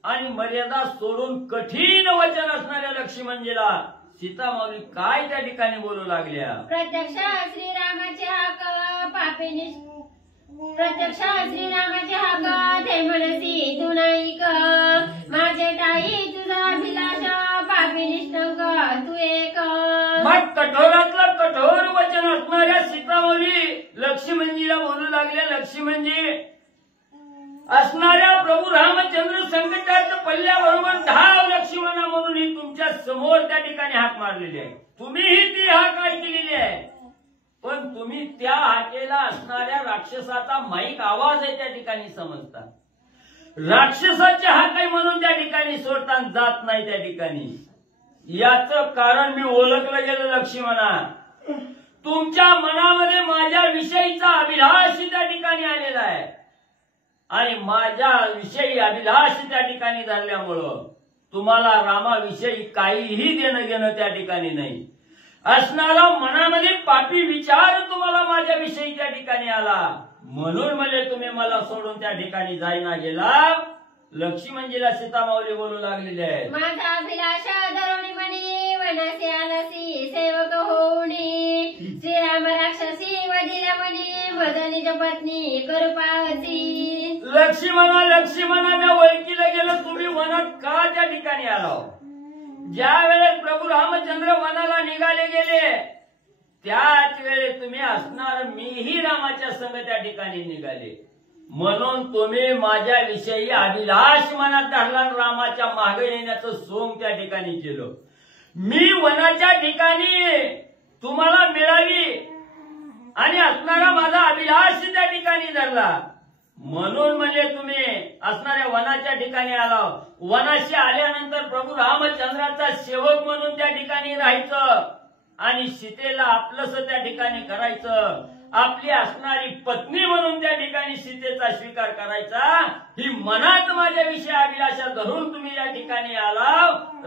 आणि मर्यादा सोडून कठीण वचन असणाऱ्या लक्ष्मणजीला सीतामाऊली काय त्या ठिकाणी बोलू लागल्या. प्रत्यक्ष श्रीरामाचे हाक पापिनी प्रत्यक्ष श्रीरामाचे हाक ते मनसी तू नाईक माझे ताई तुझा अभिलाष पापी निष्ठंक तू एक. मग कठोरातलं कठोर वचन असणाऱ्या सीतामाऊली लक्ष्मणजीला बोलू लागल्या. लक्ष्मणजी असणाऱ्या प्रभू रामचंद्र संकटाच्या पल्ल्याबरोबर धाव लक्ष्मणा म्हणून ही तुमच्या समोर त्या ठिकाणी हाक मारलेली आहे. तुम्हीही ती हाक ऐकलेली आहे, पण तुम्ही त्या हाकेला असणाऱ्या राक्षसाचा माईक आवाज आहे त्या ठिकाणी समजता. राक्षसाच्या हाक आहे म्हणून त्या ठिकाणी सोडताना जात नाही त्या ठिकाणी. याचं कारण मी ओळखलं गेलं लक्ष्मणा. तुमच्या मनामध्ये माझ्या विषयीचा अभिलाष त्या ठिकाणी आलेला आहे आणि माझ्या विषयी अभिलाष त्या ठिकाणी झाल्यामुळं तुम्हाला रामाविषयी काहीही देणं घेणं त्या ठिकाणी नाही. असणारा मनामध्ये पापी विचार तुम्हाला माझ्याविषयी त्या ठिकाणी आला म्हणून म्हणजे तुम्ही मला सोडून त्या ठिकाणी जाईना गेला. लक्ष्मणजीला सीतामाऊली बोलू लागलेले आहे. माझा अभिलाष धरुणी म्हणी वनासी आलासी सेवक होऊनी श्रीराम राक्षसी वदिला म्हणी मदनीच पत्नी करुपावती. लक्ष्मणाने ओळखीला गेलं तुम्ही वनात का त्या ठिकाणी आला. ज्या वेळेस प्रभू रामचंद्र वनाला निघाले गेले त्याच वेळेस तुम्ही असणार मीही रामाच्या संग त्या ठिकाणी निघाले म्हणून तुम्ही माझ्या विषयी अभिलाष मनात धरला. रामाच्या मागे येण्याचं सोंग त्या ठिकाणी केलं. मी वनाच्या ठिकाणी तुम्हाला मिळाली आणि असणारा माझा अभिलाष त्या ठिकाणी धरला म्हणून म्हणजे तुम्ही असणाऱ्या वनाच्या ठिकाणी आला. वनाशी आल्यानंतर प्रभू रामचंद्राचा सेवक म्हणून त्या ठिकाणी राहायचं आणि सीतेला आपलंस त्या ठिकाणी करायचं. आपली असणारी पत्नी म्हणून त्या ठिकाणी सीतेचा स्वीकार करायचा. ही मनात माझ्याविषयी अभिलाषा धरून तुम्ही या ठिकाणी आला.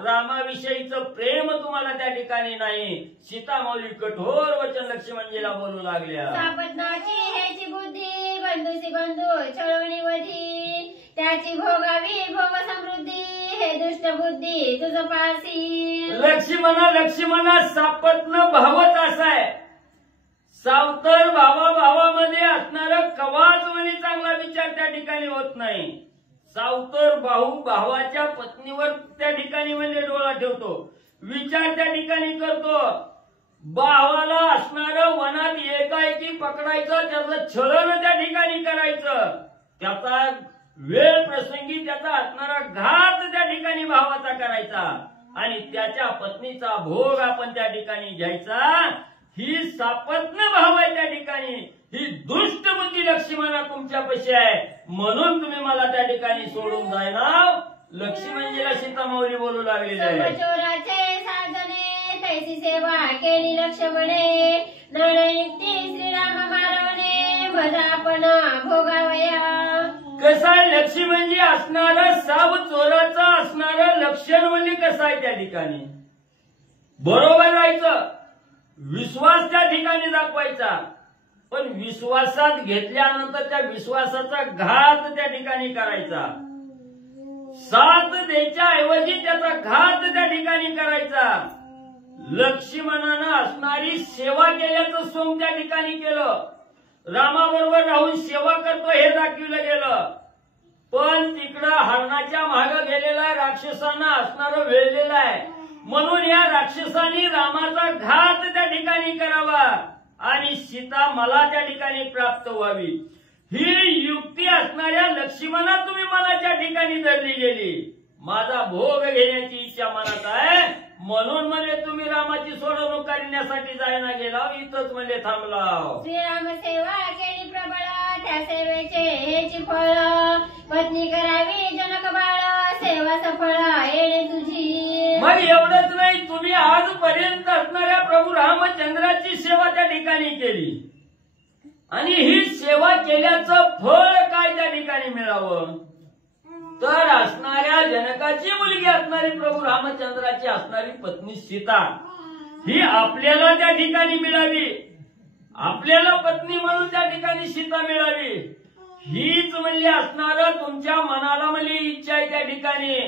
रामाविषयीचं प्रेम तुम्हाला त्या ठिकाणी नाही. सीतामाऊली कठोर वचन लक्ष्मणजीला बोलू लागल्या. सापत्नाची ह्याची बुद्धी बंधूसी बंधू छळवणी वधी त्याची भोगावी भोग समृद्धी हे दुष्ट बुद्धी तुझं पासी. लक्ष्मणा सापत्न भावच असा आहे. सावतर भावामध्ये असणारा कवाच म्हणे चांगला विचार त्या ठिकाणी होत नाही. सावतर भावाच्या पत्नीवर त्या ठिकाणी म्हणजे डोळा ठेवतो, विचार त्या ठिकाणी करतो. भावाला असणारं वनात एकाएकी पकडायचं, त्याचं छळण त्या ठिकाणी करायचं, त्याचा वेळ प्रसंगी त्याचा असणारा घात त्या ठिकाणी भावाचा करायचा आणि त्याच्या पत्नीचा भोग आपण त्या ठिकाणी घ्यायचा. ही सापत्न भाव आहे त्या ठिकाणी. ही दुष्ट बुद्धी लक्ष्मणा तुमच्यापाशी आहे म्हणून तुम्ही मला त्या ठिकाणी सोडून जायना. लक्ष्मणजीला सीतामाऊली बोलू लागलेली आहे. चोराचे कैसी सेवा केली लक्ष्मणे नळयुक्ती श्रीराम मारवणे मजापण भोगावया. कसं आहे लक्ष्मी म्हणजे असणारं साव चोराचं असणारं लक्षण म्हणजे कसं आहे त्या ठिकाणी बरोबर राहायचं, विश्वास त्या ठिकाणी दाखवायचा, पण विश्वासात घेतल्यानंतर त्या विश्वासाचा घात त्या ठिकाणी करायचा. साथ द्यायच्या ऐवजी त्याचा घात त्या ठिकाणी करायचा. लक्ष्मणानं असणारी सेवा केल्याचं सोंग त्या ठिकाणी केलं. रामाबरोबर राहून सेवा करतो हे दाखविलं गेलं, पण तिकडं हरणाच्या मागं गेलेला राक्षसांना असणारं वेळलेलं आहे. म्हणून या राक्षसांनी रामाचा घात त्या ठिकाणी करावा आणि सीता मला त्या ठिकाणी प्राप्त व्हावी, ही युक्ती असणाऱ्या लक्ष्मणा तुम्ही मनाच्या ठिकाणी धरली गेली. माझा भोग घेण्याची इच्छा मनात आहे, म्हणून म्हणजे तुम्ही रामाची सोडवणूक करण्यासाठी जायना गेला, इथंच म्हणजे थांबला. श्रीराम सेवा केली प्रबळ त्या सेवेचे हेची फळ पत्नी करावी जनक बाळ सेवा सफळ येणे तुझी. मग एवढंच नाही, तुम्ही आजपर्यंत असणाऱ्या प्रभू रामचंद्राची सेवा त्या ठिकाणी केली आणि ही सेवा केल्याचं फळ काय त्या ठिकाणी मिळावं, तर असणाऱ्या जनकाची मुलगी असणारी प्रभू रामचंद्राची असणारी पत्नी सीता ही आपल्याला त्या ठिकाणी मिळावी, आपल्याला पत्नी म्हणून त्या ठिकाणी सीता मिळावी, हीच म्हणली असणारं तुमच्या मनाला म्हणली इच्छा आहे त्या ठिकाणी.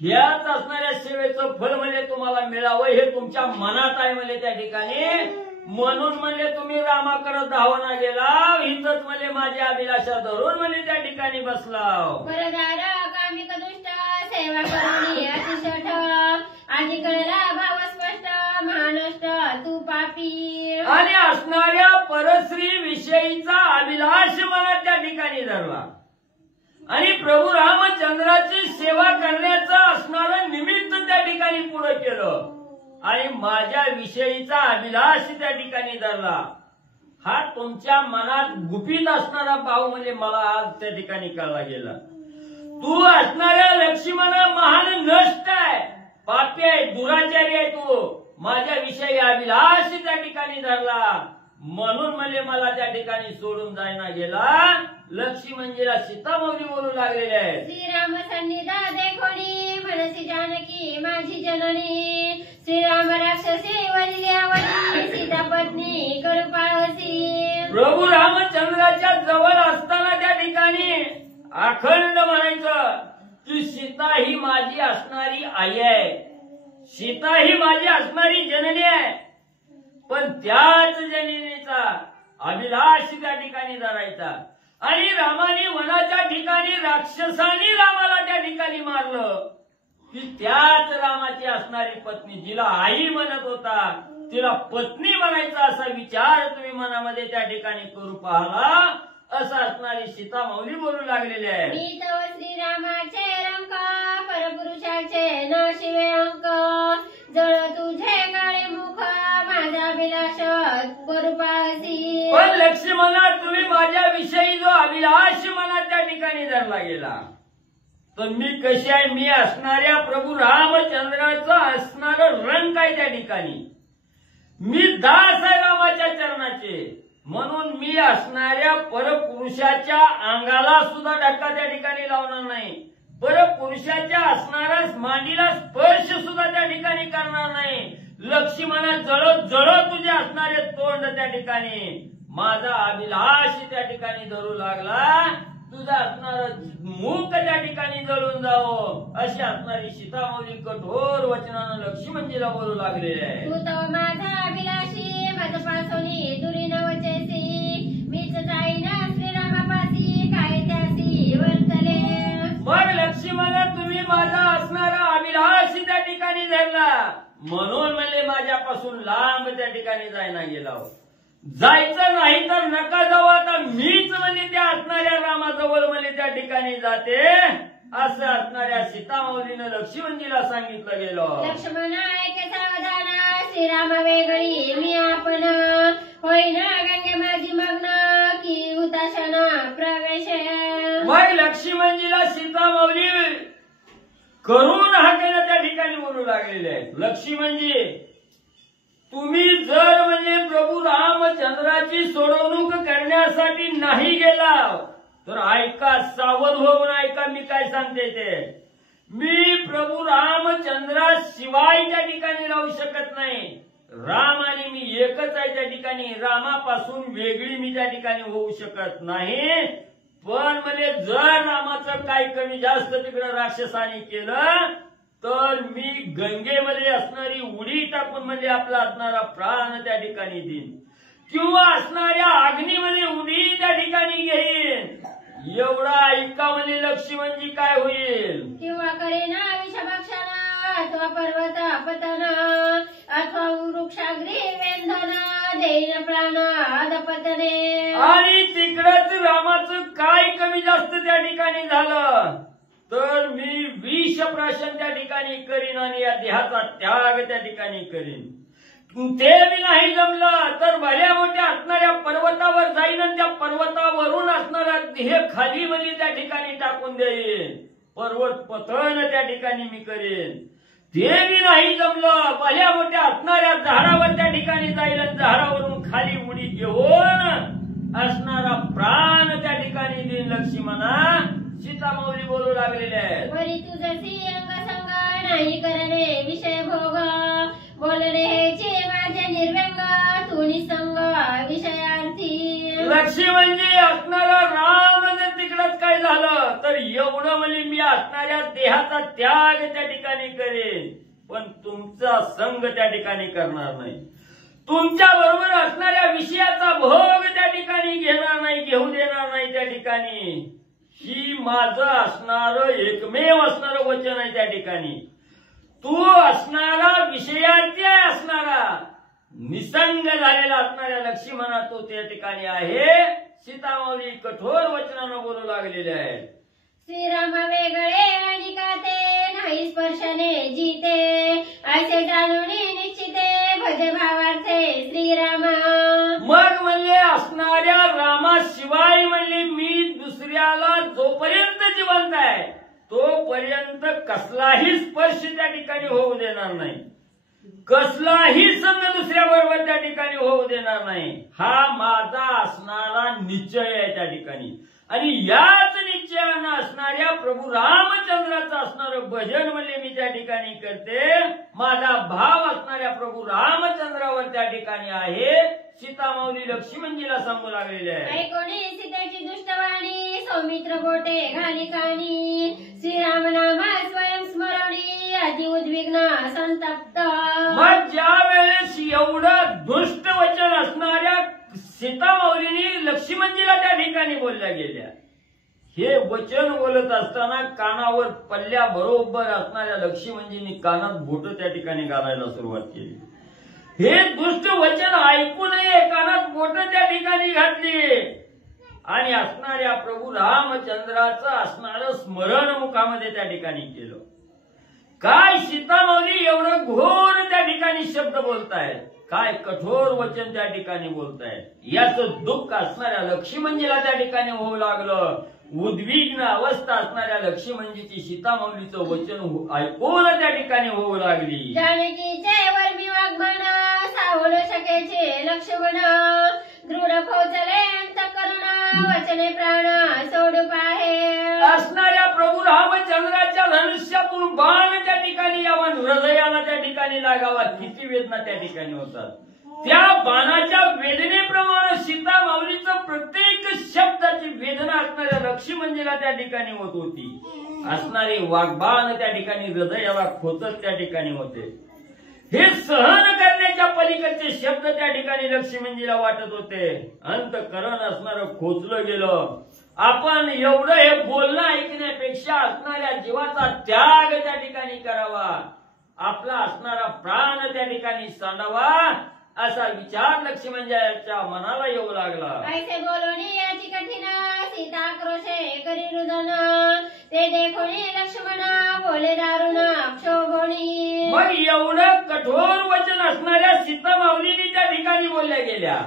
ह्याच असणाऱ्या सेवेचं फळ म्हणजे तुम्हाला मिळावं हे तुमच्या मनात आहे म्हणजे त्या ठिकाणी. म्हणून म्हणजे तुम्ही रामाकडे धावना गेला, इथंच म्हणजे माझी अभिलाषा धरून म्हणजे त्या ठिकाणी बसला. परदार कामिक दुष्ट सेवा करुणी अतिशठ आधी कळला भाव स्पष्ट महानष्ट तू पापी. आणि असणाऱ्या परश्री विषयीचा अभिलाष मला त्या ठिकाणी धरला आणि प्रभू रामचंद्राची सेवा करण्याचं असणारं निमित्त त्या ठिकाणी पुढे केलं आणि माझ्या विषयीचा अभिलाष त्या ठिकाणी धरला. हा तुमच्या मनात गुपित असणारा भाव म्हणजे मला आज त्या ठिकाणी कळला गेला. तू असणाऱ्या लक्ष्मणा महान नष्ट आहे, पापी आहे, दुराचारी आहे, तू माझ्या विषयी अभिलाष त्या ठिकाणी धरला, म्हणून म्हणजे मला त्या ठिकाणी सोडून जायना गेला. लक्ष्मणजीला सीतामौली बोलू लागलेले आहे. श्रीराम सन्निधा देखोनी मनसी जानकी माझी जननी श्रीराम राक्षसी वडिल्यावरी सीता पत्नी कळपावसी. प्रभू रामचंद्राच्या जवळ असताना त्या ठिकाणी अखंड म्हणायचं की सीता ही माझी असणारी आई आहे, सीता ही माझी असणारी जननी आहे, पण त्याच जननीचा अभिलाष त्या ठिकाणी धरायचा. आणि रामाने वनाच्या ठिकाणी राक्षसांनी रामाला त्या ठिकाणी मारलं की त्याच रामाची असणारी पत्नी जिला आई म्हणत होता तिला पत्नी बनायचा असा विचार तुम्ही मनामध्ये त्या ठिकाणी करू पाहला, असं असणारी सीता मौली बोलू लागलेली आहे. मी तव श्रीरामाचे रंक परपुरुषाचे न शिवे अंक जळ तुझे काळे मुख माझा अभिलाष करू पाहसी. पण लक्ष्मणा तुम्ही माझ्या विषयी जो अभिलाष मला त्या ठिकाणी धरला गेला, तर मी कशी आहे, मी असणाऱ्या प्रभू रामचंद्राचं असणारं रंग काय त्या ठिकाणी, मी दास आहे रामाच्या चरणाचे, म्हणून मी असणाऱ्या परपुरुषाच्या अंगाला सुद्धा धक्का त्या ठिकाणी लावणार नाही, परपुरुषाच्या असणाऱ्या मांडीला स्पर्श सुद्धा त्या ठिकाणी करणार नाही. लक्ष्मणा जळत जळत तुझे असणारे तोंड त्या ठिकाणी माझा अभिलाष त्या ठिकाणी धरू लागला, तुझा असणार मुख त्या ठिकाणी जळून जावं अशी असणारी सीतामौली कठोर वचनानं लक्ष्मणजीला बोलू लागलेले आहे. तू तो माझा अभिलाषी माझ पासोनी दुरी नवचेसी मीच जाईना श्रीरामापासी काय त्यासी वर्तले. मग लक्ष्मणा तुम्ही माझा असणारा अभिलाष त्या ठिकाणी धरला, म्हणून म्हणजे माझ्यापासून लांब त्या ठिकाणी जायना गेला. जायचं नाही तर नका जाऊ, आता मीच म्हणजे त्या असणाऱ्या रामाजवळ म्हणजे त्या ठिकाणी जाते असं असणाऱ्या सीतामौलीनं लक्ष्मणजीला सांगितलं गेलं. लक्ष्मण ऐके सावधान श्रीराम वेगळी मी आपण होईना गंगे माझी मग्न की हुताशन प्रवेश. मग लक्ष्मणजीला सीतामौली करून हाकेला त्या ठिकाणी बोलू लागलेले आहेत. लक्ष्मणजी तुम्ही जर म्हणजे प्रभू रामचंद्राची सोडवणूक करण्यासाठी नाही गेला तर ऐका, सावध होऊन ऐका मी काय सांगते ते. मी प्रभू रामचंद्राशिवाय त्या ठिकाणी राहू शकत नाही. राम आणि मी एकच आहे त्या ठिकाणी. रामापासून वेगळी मी त्या ठिकाणी होऊ शकत नाही. पण म्हणजे जर रामाचं काही कमी जास्त तिकडे राक्षसाने केलं तर मी गंगेमध्ये असणारी उडी टाकून म्हणजे आपला असणारा प्राण त्या ठिकाणी देईन किंवा असणाऱ्या अग्नीमध्ये उडी त्या ठिकाणी घेईन. एवढा ऐका म्हणजे लक्ष्मणजी काय होईल. किंवा करेना विषभक्षणा अथवा पर्वत पतन अथवा वृक्षाग्री वेंधन देईन प्राण अधपतने. आणि तिकडच रामाचं काय कमी जास्त त्या ठिकाणी झालं तर मी विष प्राशन त्या ठिकाणी करीन आणि या देहाचा त्याग त्या ठिकाणी करीन. ते बी नाही जमलं तर भल्या मोठ्या असणाऱ्या पर्वतावर जाईन आणि त्या पर्वतावरून असणारा देह खाली म्हणजे त्या ठिकाणी टाकून देईन. पर्वत पतन त्या ठिकाणी मी करेन. ते बी नाही जमलं भल्या मोठ्या असणाऱ्या झाडावर त्या ठिकाणी जाईल आणि झाडावरून खाली उडी घेऊन असणारा प्राण त्या ठिकाणी देईन. लक्ष्मणा सीतामाऊली बोलू लागलेले आहेत. वरी तुझसी अंग संग नाही करणे विषय भोग बोलणे हेचे माझे निर्व्यंग तू निसंग विषयार्थी. लक्ष्मणजी असणारा राम जर तिकडच काय झालं तर एवढं म्हणजे मी असणाऱ्या देहाचा त्याग त्या ठिकाणी करेन पण तुमचा संग त्या ठिकाणी करणार नाही. तुमच्या बरोबर असणाऱ्या विषयाचा भोग त्या ठिकाणी घेणार नाही, घेऊ देणार नाही त्या ठिकाणी. ही माझं असणारं एकमेव असणारं वचन आहे त्या ठिकाणी. तू असणारा विषयार्थी आहे, असणारा निसंग झालेला असणाऱ्या लक्ष्मणा तो त्या ठिकाणी आहे. सीतामाऊली कठोर वचनानं बोलू लागलेले आहेत. श्रीराम वेगळे आणि काते नाही स्पर्शने जीते असे जाणून निश्चिते भज भावार्थे श्रीराम. मग म्हणले असणाऱ्या रामाशिवाय म्हणले मी दुसऱ्याला जोपर्यंत जिवंत आहे तोपर्यंत कसलाही स्पर्श त्या ठिकाणी होऊ देणार नाही. कसलाही संग दुसऱ्या बरोबर त्या ठिकाणी होऊ देणार नाही. हा माझा असणारा निश्चय आहे त्या ठिकाणी. आणि याच निश्चयानं असणाऱ्या प्रभू रामचंद्राचं असणारं भजन म्हणजे मी त्या ठिकाणी करते. माझा भाव असणाऱ्या प्रभू रामचंद्रावर त्या ठिकाणी आहे. सीतामाऊली लक्ष्मणजीला सांगू लागलेले आहे. ऐकोणी सीतेची दुष्टवाणी सौमित्र बोटे घाली कानी श्रीराम नाम स्वयं स्मरणी अति उद्विग्न संतप्त. मग ज्या वेळेस एवढं दुष्ट वचन असणाऱ्या सीतामाऊलीने लक्ष्मणजीला त्या ठिकाणी बोलल्या गेल्या. हे वचन बोलत असताना कानावर पल्ल्या बरोबर असणाऱ्या लक्ष्मणजींनी कानात बोट त्या ठिकाणी घालायला सुरुवात केली. हे दुष्ट वचन ऐकू नये कानात बोट त्या ठिकाणी घातली आणि असणाऱ्या प्रभू रामचंद्राचं असणारं स्मरण मुखामध्ये त्या ठिकाणी केलं. काय सीतामाऊली एवढं घोर त्या ठिकाणी शब्द बोलतायत, काय कठोर वचन त्या ठिकाणी बोलतायत. याचं दुःख असणाऱ्या लक्ष्मणजीला त्या ठिकाणी होऊ लागलं. उद्विग्न अवस्था असणाऱ्या लक्ष्मणजीची सीतामाऊलीचं वचन ऐकून त्या ठिकाणी होऊ लागली. जानकीचे वर्मी वाग्मन सावल शकेचे लक्ष्मण दृढ खोचले अंतःकरण वचने प्राण सोडू पाहे. असणाऱ्या प्रभू रामचंद्राच्या धनुष्यातून बाण त्या ठिकाणी यावा, हृदयाला त्या ठिकाणी लागावा, किती वेदना त्या ठिकाणी होतात. त्या बाणाच्या वेदनेप्रमाणे सीतामाऊलीचं प्रत्येक शब्दाची वेदना असणाऱ्या लक्ष्मणजीला त्या ठिकाणी होत होती. असणारे वाग्बाण त्या ठिकाणी हृदयाला खोचत त्या ठिकाणी होते. हे सहन करण्याच्या पलीकडचे शब्द त्या ठिकाणी लक्ष्मणजीला वाटत होते. अंतःकरण असणारं खोचलं गेलं. आपण एवढं हे बोलणं ऐकण्यापेक्षा असणाऱ्या जीवाचा त्याग त्या ठिकाणी करावा, आपला असणारा प्राण त्या ठिकाणी सांडावा असा विचार लक्ष्मणजीच्या मनाला येऊ लागला. ऐसे बोलणी याची कठीण सीता क्रोशे करी रुदन ते देखोनी लक्ष्मण बोले दारुण क्षोभोणी. मग एवढं कठोर वचन असणाऱ्या सीतामाऊलीने त्या ठिकाणी बोलल्या गेल्या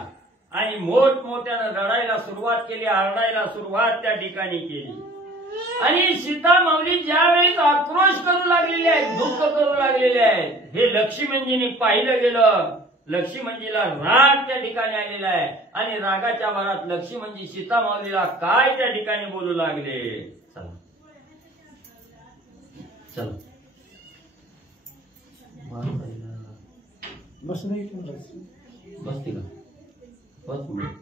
आणि मोठमोठ्यानं रडायला सुरुवात केली, आरडायला सुरुवात त्या ठिकाणी केली. आणि सीतामाऊली ज्यावेळी आक्रोश करू लागलेले आहेत, दुःख करू लागलेले आहेत, हे लक्ष्मणजींनी पाहिलं गेलं. लक्ष्मणजीला राग त्या ठिकाणी आलेला आहे आणि रागाच्या भरात लक्ष्मणजी सीता माऊलीला काय त्या ठिकाणी बोलू लागले. चला चला बस नाही बसते का 5 मिनिट